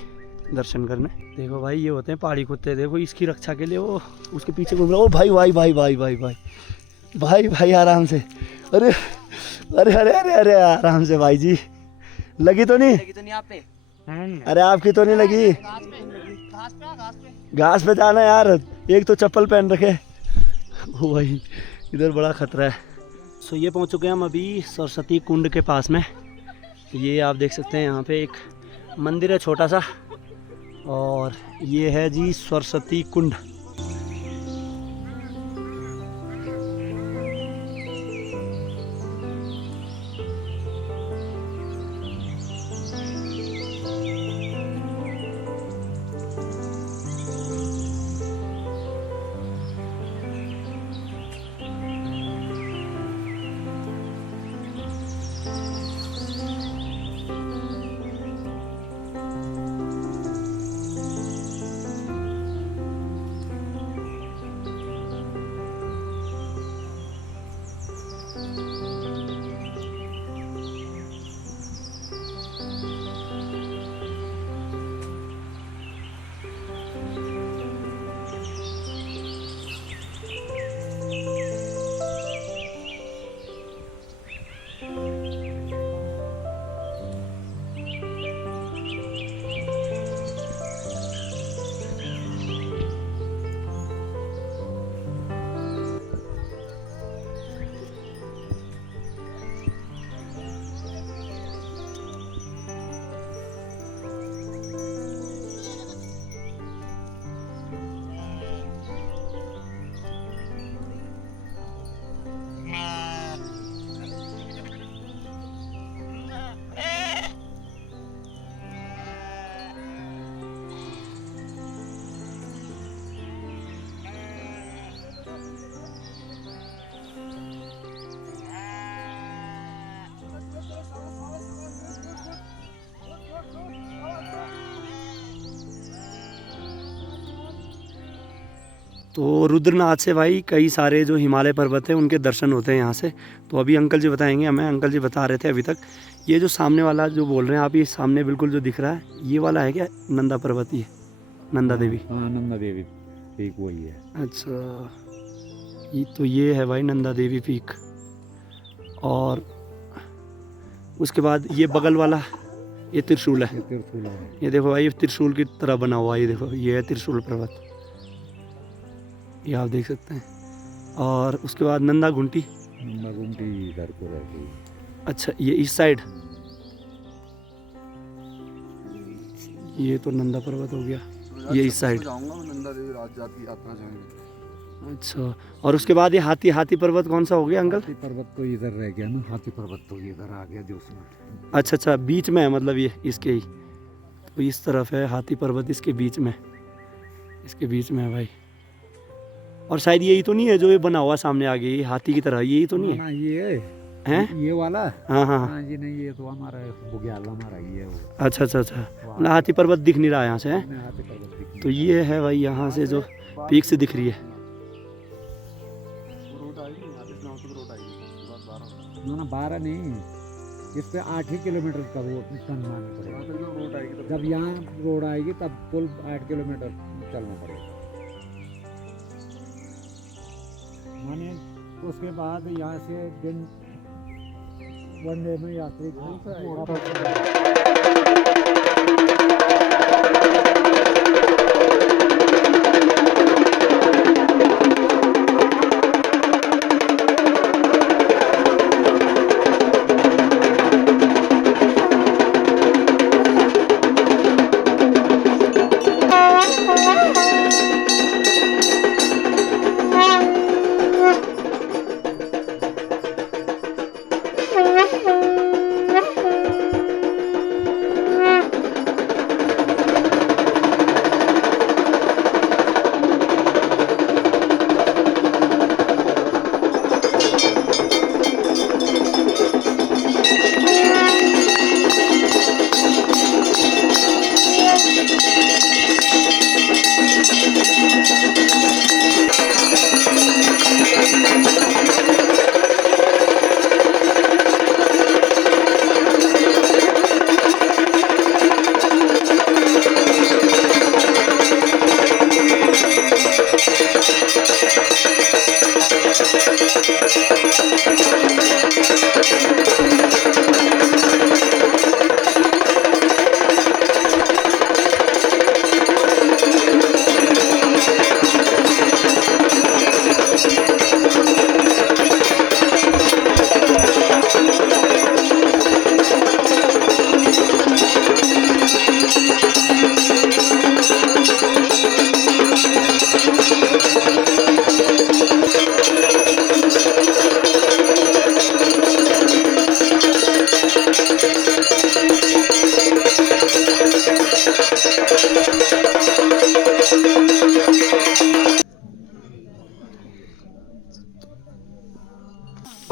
दर्शन करने। देखो भाई, ये होते हैं पहाड़ी कुत्ते, देखो इसकी रक्षा के लिए वो उसके पीछे घूम रहा है। ओ भाई भाई भाई भाई भाई भाई भाई भाई आराम से, अरे अरे अरे अरे अरे आराम से भाई जी, लगी तो नहीं? अरे आपकी तो नहीं लगी? घास पे जाना यार, एक तो चप्पल पहन रखे। ओ भाई इधर बड़ा खतरा है। सो ये पहुंच चुके हैं हम अभी सरस्वती कुंड के पास में। ये आप देख सकते हैं यहाँ पे एक मंदिर है छोटा सा, और ये है जी सरस्वती कुंड। तो रुद्रनाथ से भाई कई सारे जो हिमालय पर्वत हैं उनके दर्शन होते हैं यहाँ से। तो अभी अंकल जी बताएंगे हमें। अंकल जी बता रहे थे अभी तक, ये जो सामने वाला जो बोल रहे हैं आप, ये सामने बिल्कुल जो दिख रहा है ये वाला है क्या नंदा पर्वत? ही है नंदा देवी? हाँ नंदा देवी पीक वही है। अच्छा, ये तो ये है भाई नंदा देवी पीक। और उसके बाद ये बगल वाला ये त्रिशूल है। त्रिशूल है। ये देखो भाई, ये त्रिशूल की तरह बना हुआ है। ये देखो, ये है त्रिशूल पर्वत, ये आप देख सकते हैं। और उसके बाद नंदा घुंटी। नंदा घुंटी इधर को रहती है। अच्छा, ये इस साइड, ये तो नंदा पर्वत हो गया, ये इस साइड। अच्छा, और उसके बाद ये हाथी पर्वत कौन सा हो गया अंकल? हाथी पर्वत तो इधर रह गया ना, हाथी पर्वत तो इधर आ गया जो उसमें। अच्छा अच्छा, बीच में है मतलब ये इसके ही, तो इस तरफ है हाथी पर्वत, इसके बीच में, इसके बीच में है भाई। और शायद यही तो नहीं है जो ये बना हुआ सामने आगे, ये हाथी की तरह, यही तो नहीं है? ना ये हैं? ये वाला। हाँ हाँ हाँ जी, नहीं ये तो हमारा बुग्याल हमारा ये है वो। अच्छा अच्छा अच्छा, मतलब हाथी पर्वत दिख नहीं रहा यहाँ से है? हाथी पर्वत दिख तो ये है भाई यहाँ से जो पीक से दिख रही है। ना 12 नहीं, इस पे 8 ही किलोमीटर का वो मानना पड़ेगा। जब यहाँ रोड आएगी तब कुल 8 किलोमीटर चलना पड़ेगा। माने उसके बाद यहाँ से दिन वनडे में यात्री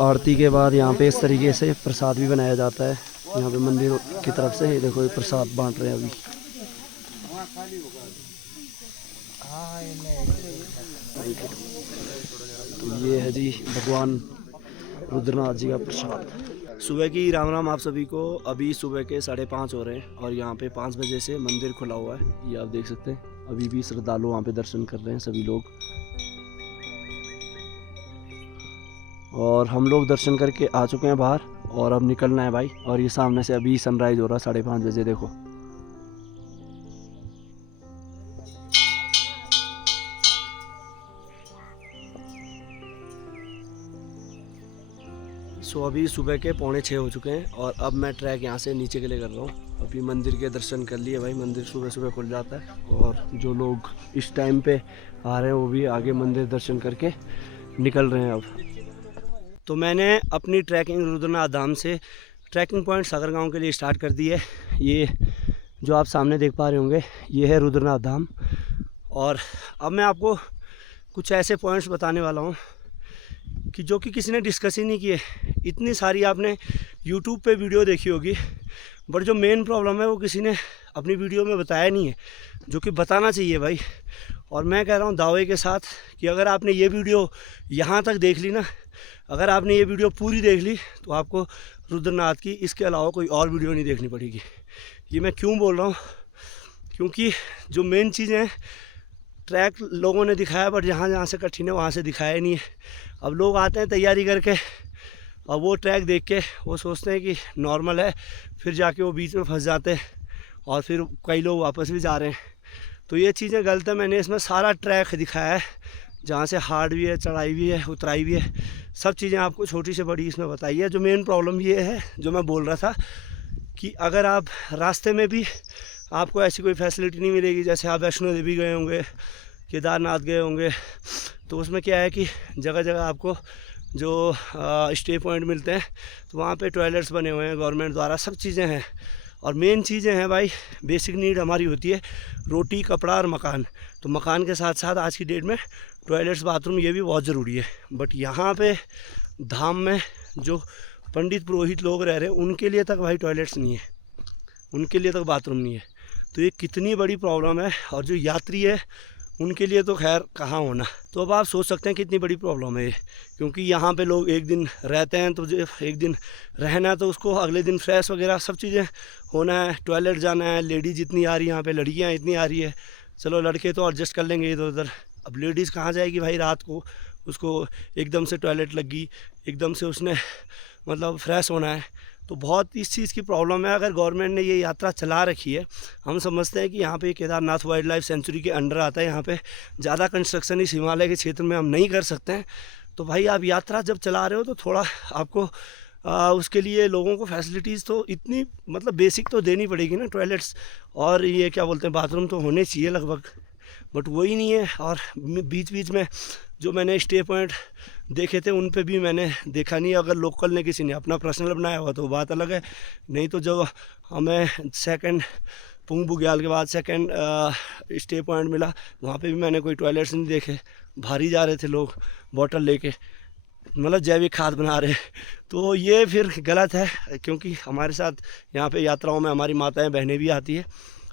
आरती के बाद यहाँ पे इस तरीके से प्रसाद भी बनाया जाता है। यहाँ पे मंदिर की तरफ से, ये देखो ये प्रसाद बांट रहे हैं अभी। तो ये है जी भगवान रुद्रनाथ जी का प्रसाद। सुबह की राम राम आप सभी को। अभी सुबह के 5:30 हो रहे हैं और यहाँ पे 5 बजे से मंदिर खुला हुआ है, ये आप देख सकते हैं। अभी भी श्रद्धालु वहाँ पे दर्शन कर रहे हैं सभी लोग, और हम लोग दर्शन करके आ चुके हैं बाहर और अब निकलना है भाई। और ये सामने से अभी सनराइज हो रहा है 5:30 बजे, देखो। सो अभी सुबह के 5:45 हो चुके हैं और अब मैं ट्रैक यहाँ से नीचे के लिए कर रहा हूँ। अभी मंदिर के दर्शन कर लिए भाई, मंदिर सुबह सुबह खुल जाता है और जो लोग इस टाइम पे आ रहे हैं वो भी आगे मंदिर दर्शन करके निकल रहे हैं अब। तो मैंने अपनी ट्रैकिंग रुद्रनाथ धाम से ट्रैकिंग पॉइंट सागर गांव के लिए स्टार्ट कर दी है। ये जो आप सामने देख पा रहे होंगे ये है रुद्रनाथ धाम। और अब मैं आपको कुछ ऐसे पॉइंट्स बताने वाला हूँ कि जो कि किसी ने डिस्कस ही नहीं किए। इतनी सारी आपने यूट्यूब पे वीडियो देखी होगी, बट जो मेन प्रॉब्लम है वो किसी ने अपनी वीडियो में बताया नहीं है, जो कि बताना चाहिए भाई। और मैं कह रहा हूँ दावे के साथ कि अगर आपने ये वीडियो यहाँ तक देख ली ना, अगर आपने ये वीडियो पूरी देख ली तो आपको रुद्रनाथ की इसके अलावा कोई और वीडियो नहीं देखनी पड़ेगी। ये मैं क्यों बोल रहा हूँ, क्योंकि जो मेन चीज़ है ट्रैक लोगों ने दिखाया, बट जहाँ से कठिन है वहाँ से दिखाया नहीं है। अब लोग आते हैं तैयारी करके और वो ट्रैक देख के वो सोचते हैं कि नॉर्मल है, फिर जाके वो बीच में फंस जाते हैं और फिर कई लोग वापस भी जा रहे हैं। तो ये चीज़ें गलत है। मैंने इसमें सारा ट्रैक दिखाया है, जहाँ से हार्ड भी है, चढ़ाई भी है, उतराई भी है, सब चीज़ें आपको छोटी से बड़ी इसमें बताई है। जो मेन प्रॉब्लम ये है जो मैं बोल रहा था कि अगर आप रास्ते में भी आपको ऐसी कोई फैसिलिटी नहीं मिलेगी, जैसे आप वैष्णो देवी गए होंगे, केदारनाथ गए होंगे, तो उसमें क्या है कि जगह जगह आपको जो स्टे पॉइंट मिलते हैं तो वहाँ पे टॉयलेट्स बने हुए हैं गवर्नमेंट द्वारा, सब चीज़ें हैं। और मेन चीज़ें हैं भाई, बेसिक नीड हमारी होती है रोटी, कपड़ा और मकान। तो मकान के साथ साथ आज की डेट में टॉयलेट्स, बाथरूम ये भी बहुत ज़रूरी है। बट यहाँ पे धाम में जो पंडित पुरोहित लोग रह रहे हैं उनके लिए तक भाई टॉयलेट्स नहीं है, उनके लिए तक बाथरूम नहीं है। तो ये कितनी बड़ी प्रॉब्लम है। और जो यात्री है उनके लिए तो खैर कहाँ होना। तो अब आप सोच सकते हैं कितनी बड़ी प्रॉब्लम है ये, क्योंकि यहाँ पे लोग एक दिन रहते हैं तो जो एक दिन रहना है तो उसको अगले दिन फ्रेश वगैरह सब चीज़ें होना है, टॉयलेट जाना है। लेडीज़ इतनी आ रही है यहाँ पे, लड़कियाँ इतनी आ रही है, चलो लड़के तो एडजस्ट कर लेंगे इधर उधर। अब लेडीज़ कहाँ जाएगी भाई रात को, उसको एकदम से टॉयलेट लगी, एकदम से उसने मतलब फ्रेश होना है। तो बहुत इस चीज़ की प्रॉब्लम है। अगर गवर्नमेंट ने ये यात्रा चला रखी है, हम समझते हैं कि यहाँ पे केदारनाथ वाइल्ड लाइफ सेंचुरी के अंडर आता है, यहाँ पे ज़्यादा कंस्ट्रक्शन इस हिमालय के क्षेत्र में हम नहीं कर सकते हैं। तो भाई आप यात्रा जब चला रहे हो तो थोड़ा आपको उसके लिए लोगों को फैसिलिटीज़ तो इतनी मतलब बेसिक तो देनी पड़ेगी ना, टॉयलेट्स और ये क्या बोलते हैं बाथरूम तो होने चाहिए लगभग, बट वही नहीं है। और बीच बीच में जो मैंने स्टे पॉइंट देखे थे उन पे भी मैंने देखा नहीं। अगर लोकल ने किसी ने अपना पर्सनल बनाया हुआ तो बात अलग है, नहीं तो जो हमें सेकंड पुंग बुग्याल के बाद सेकंड स्टे पॉइंट मिला वहाँ पे भी मैंने कोई टॉयलेट्स नहीं देखे। भारी जा रहे थे लोग बॉटल लेके, मतलब जैविक खाद बना रहे। तो ये फिर गलत है, क्योंकि हमारे साथ यहाँ पे यात्राओं में हमारी माताएं बहनें भी आती है।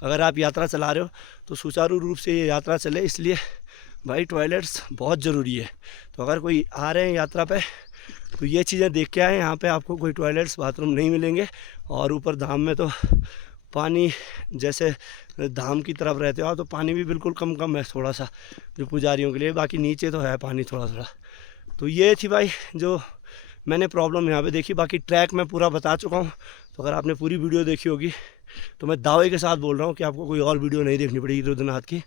अगर आप यात्रा चला रहे हो तो सुचारू रूप से ये यात्रा चले, इसलिए भाई टॉयलेट्स बहुत ज़रूरी है। तो अगर कोई आ रहे हैं यात्रा पे तो ये चीज़ें देख के आए। यहाँ पे आपको कोई टॉयलेट्स बाथरूम नहीं मिलेंगे। और ऊपर धाम में तो पानी, जैसे धाम की तरफ रहते हो तो पानी भी बिल्कुल कम कम है थोड़ा सा जो पुजारियों के लिए, बाकी नीचे तो है पानी थोड़ा थोड़ा। तो ये थी भाई जो मैंने प्रॉब्लम यहाँ पे देखी। बाकी ट्रैक मैं पूरा बता चुका हूँ, तो अगर आपने पूरी वीडियो देखी होगी तो मैं दावे के साथ बोल रहा हूँ कि आपको कोई और वीडियो नहीं देखनी पड़ेगी रुद्रनाथ की।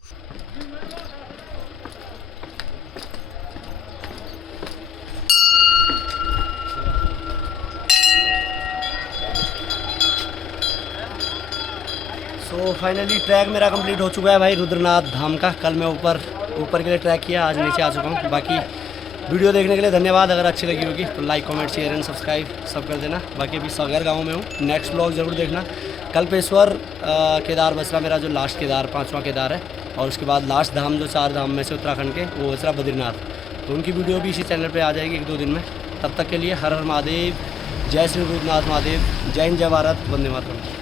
तो फाइनली ट्रैक मेरा कंप्लीट हो चुका है भाई रुद्रनाथ धाम का। कल मैं ऊपर के लिए ट्रैक किया, आज नीचे आ चुका हूँ। बाकी वीडियो देखने के लिए धन्यवाद। अगर अच्छी लगी होगी तो like, comment, share and subscribe सब कर देना। बाकी अभी सागर गांव में हूँ, नेक्स्ट ब्लॉग ज़रूर देखना। कल्पेश्वर केदार बसरा मेरा जो लास्ट केदार 5वां केदार है, और उसके बाद लास्ट धाम जो 4 धाम में से उत्तराखंड के वो बसरा बद्रीनाथ। तो उनकी वीडियो भी इसी चैनल पर आ जाएगी 1-2 दिन में। तब तक के लिए हर हर महादेव, जय श्री रुद्रनाथ महादेव, जय हिंद, जय भारत, वंदे मातरम।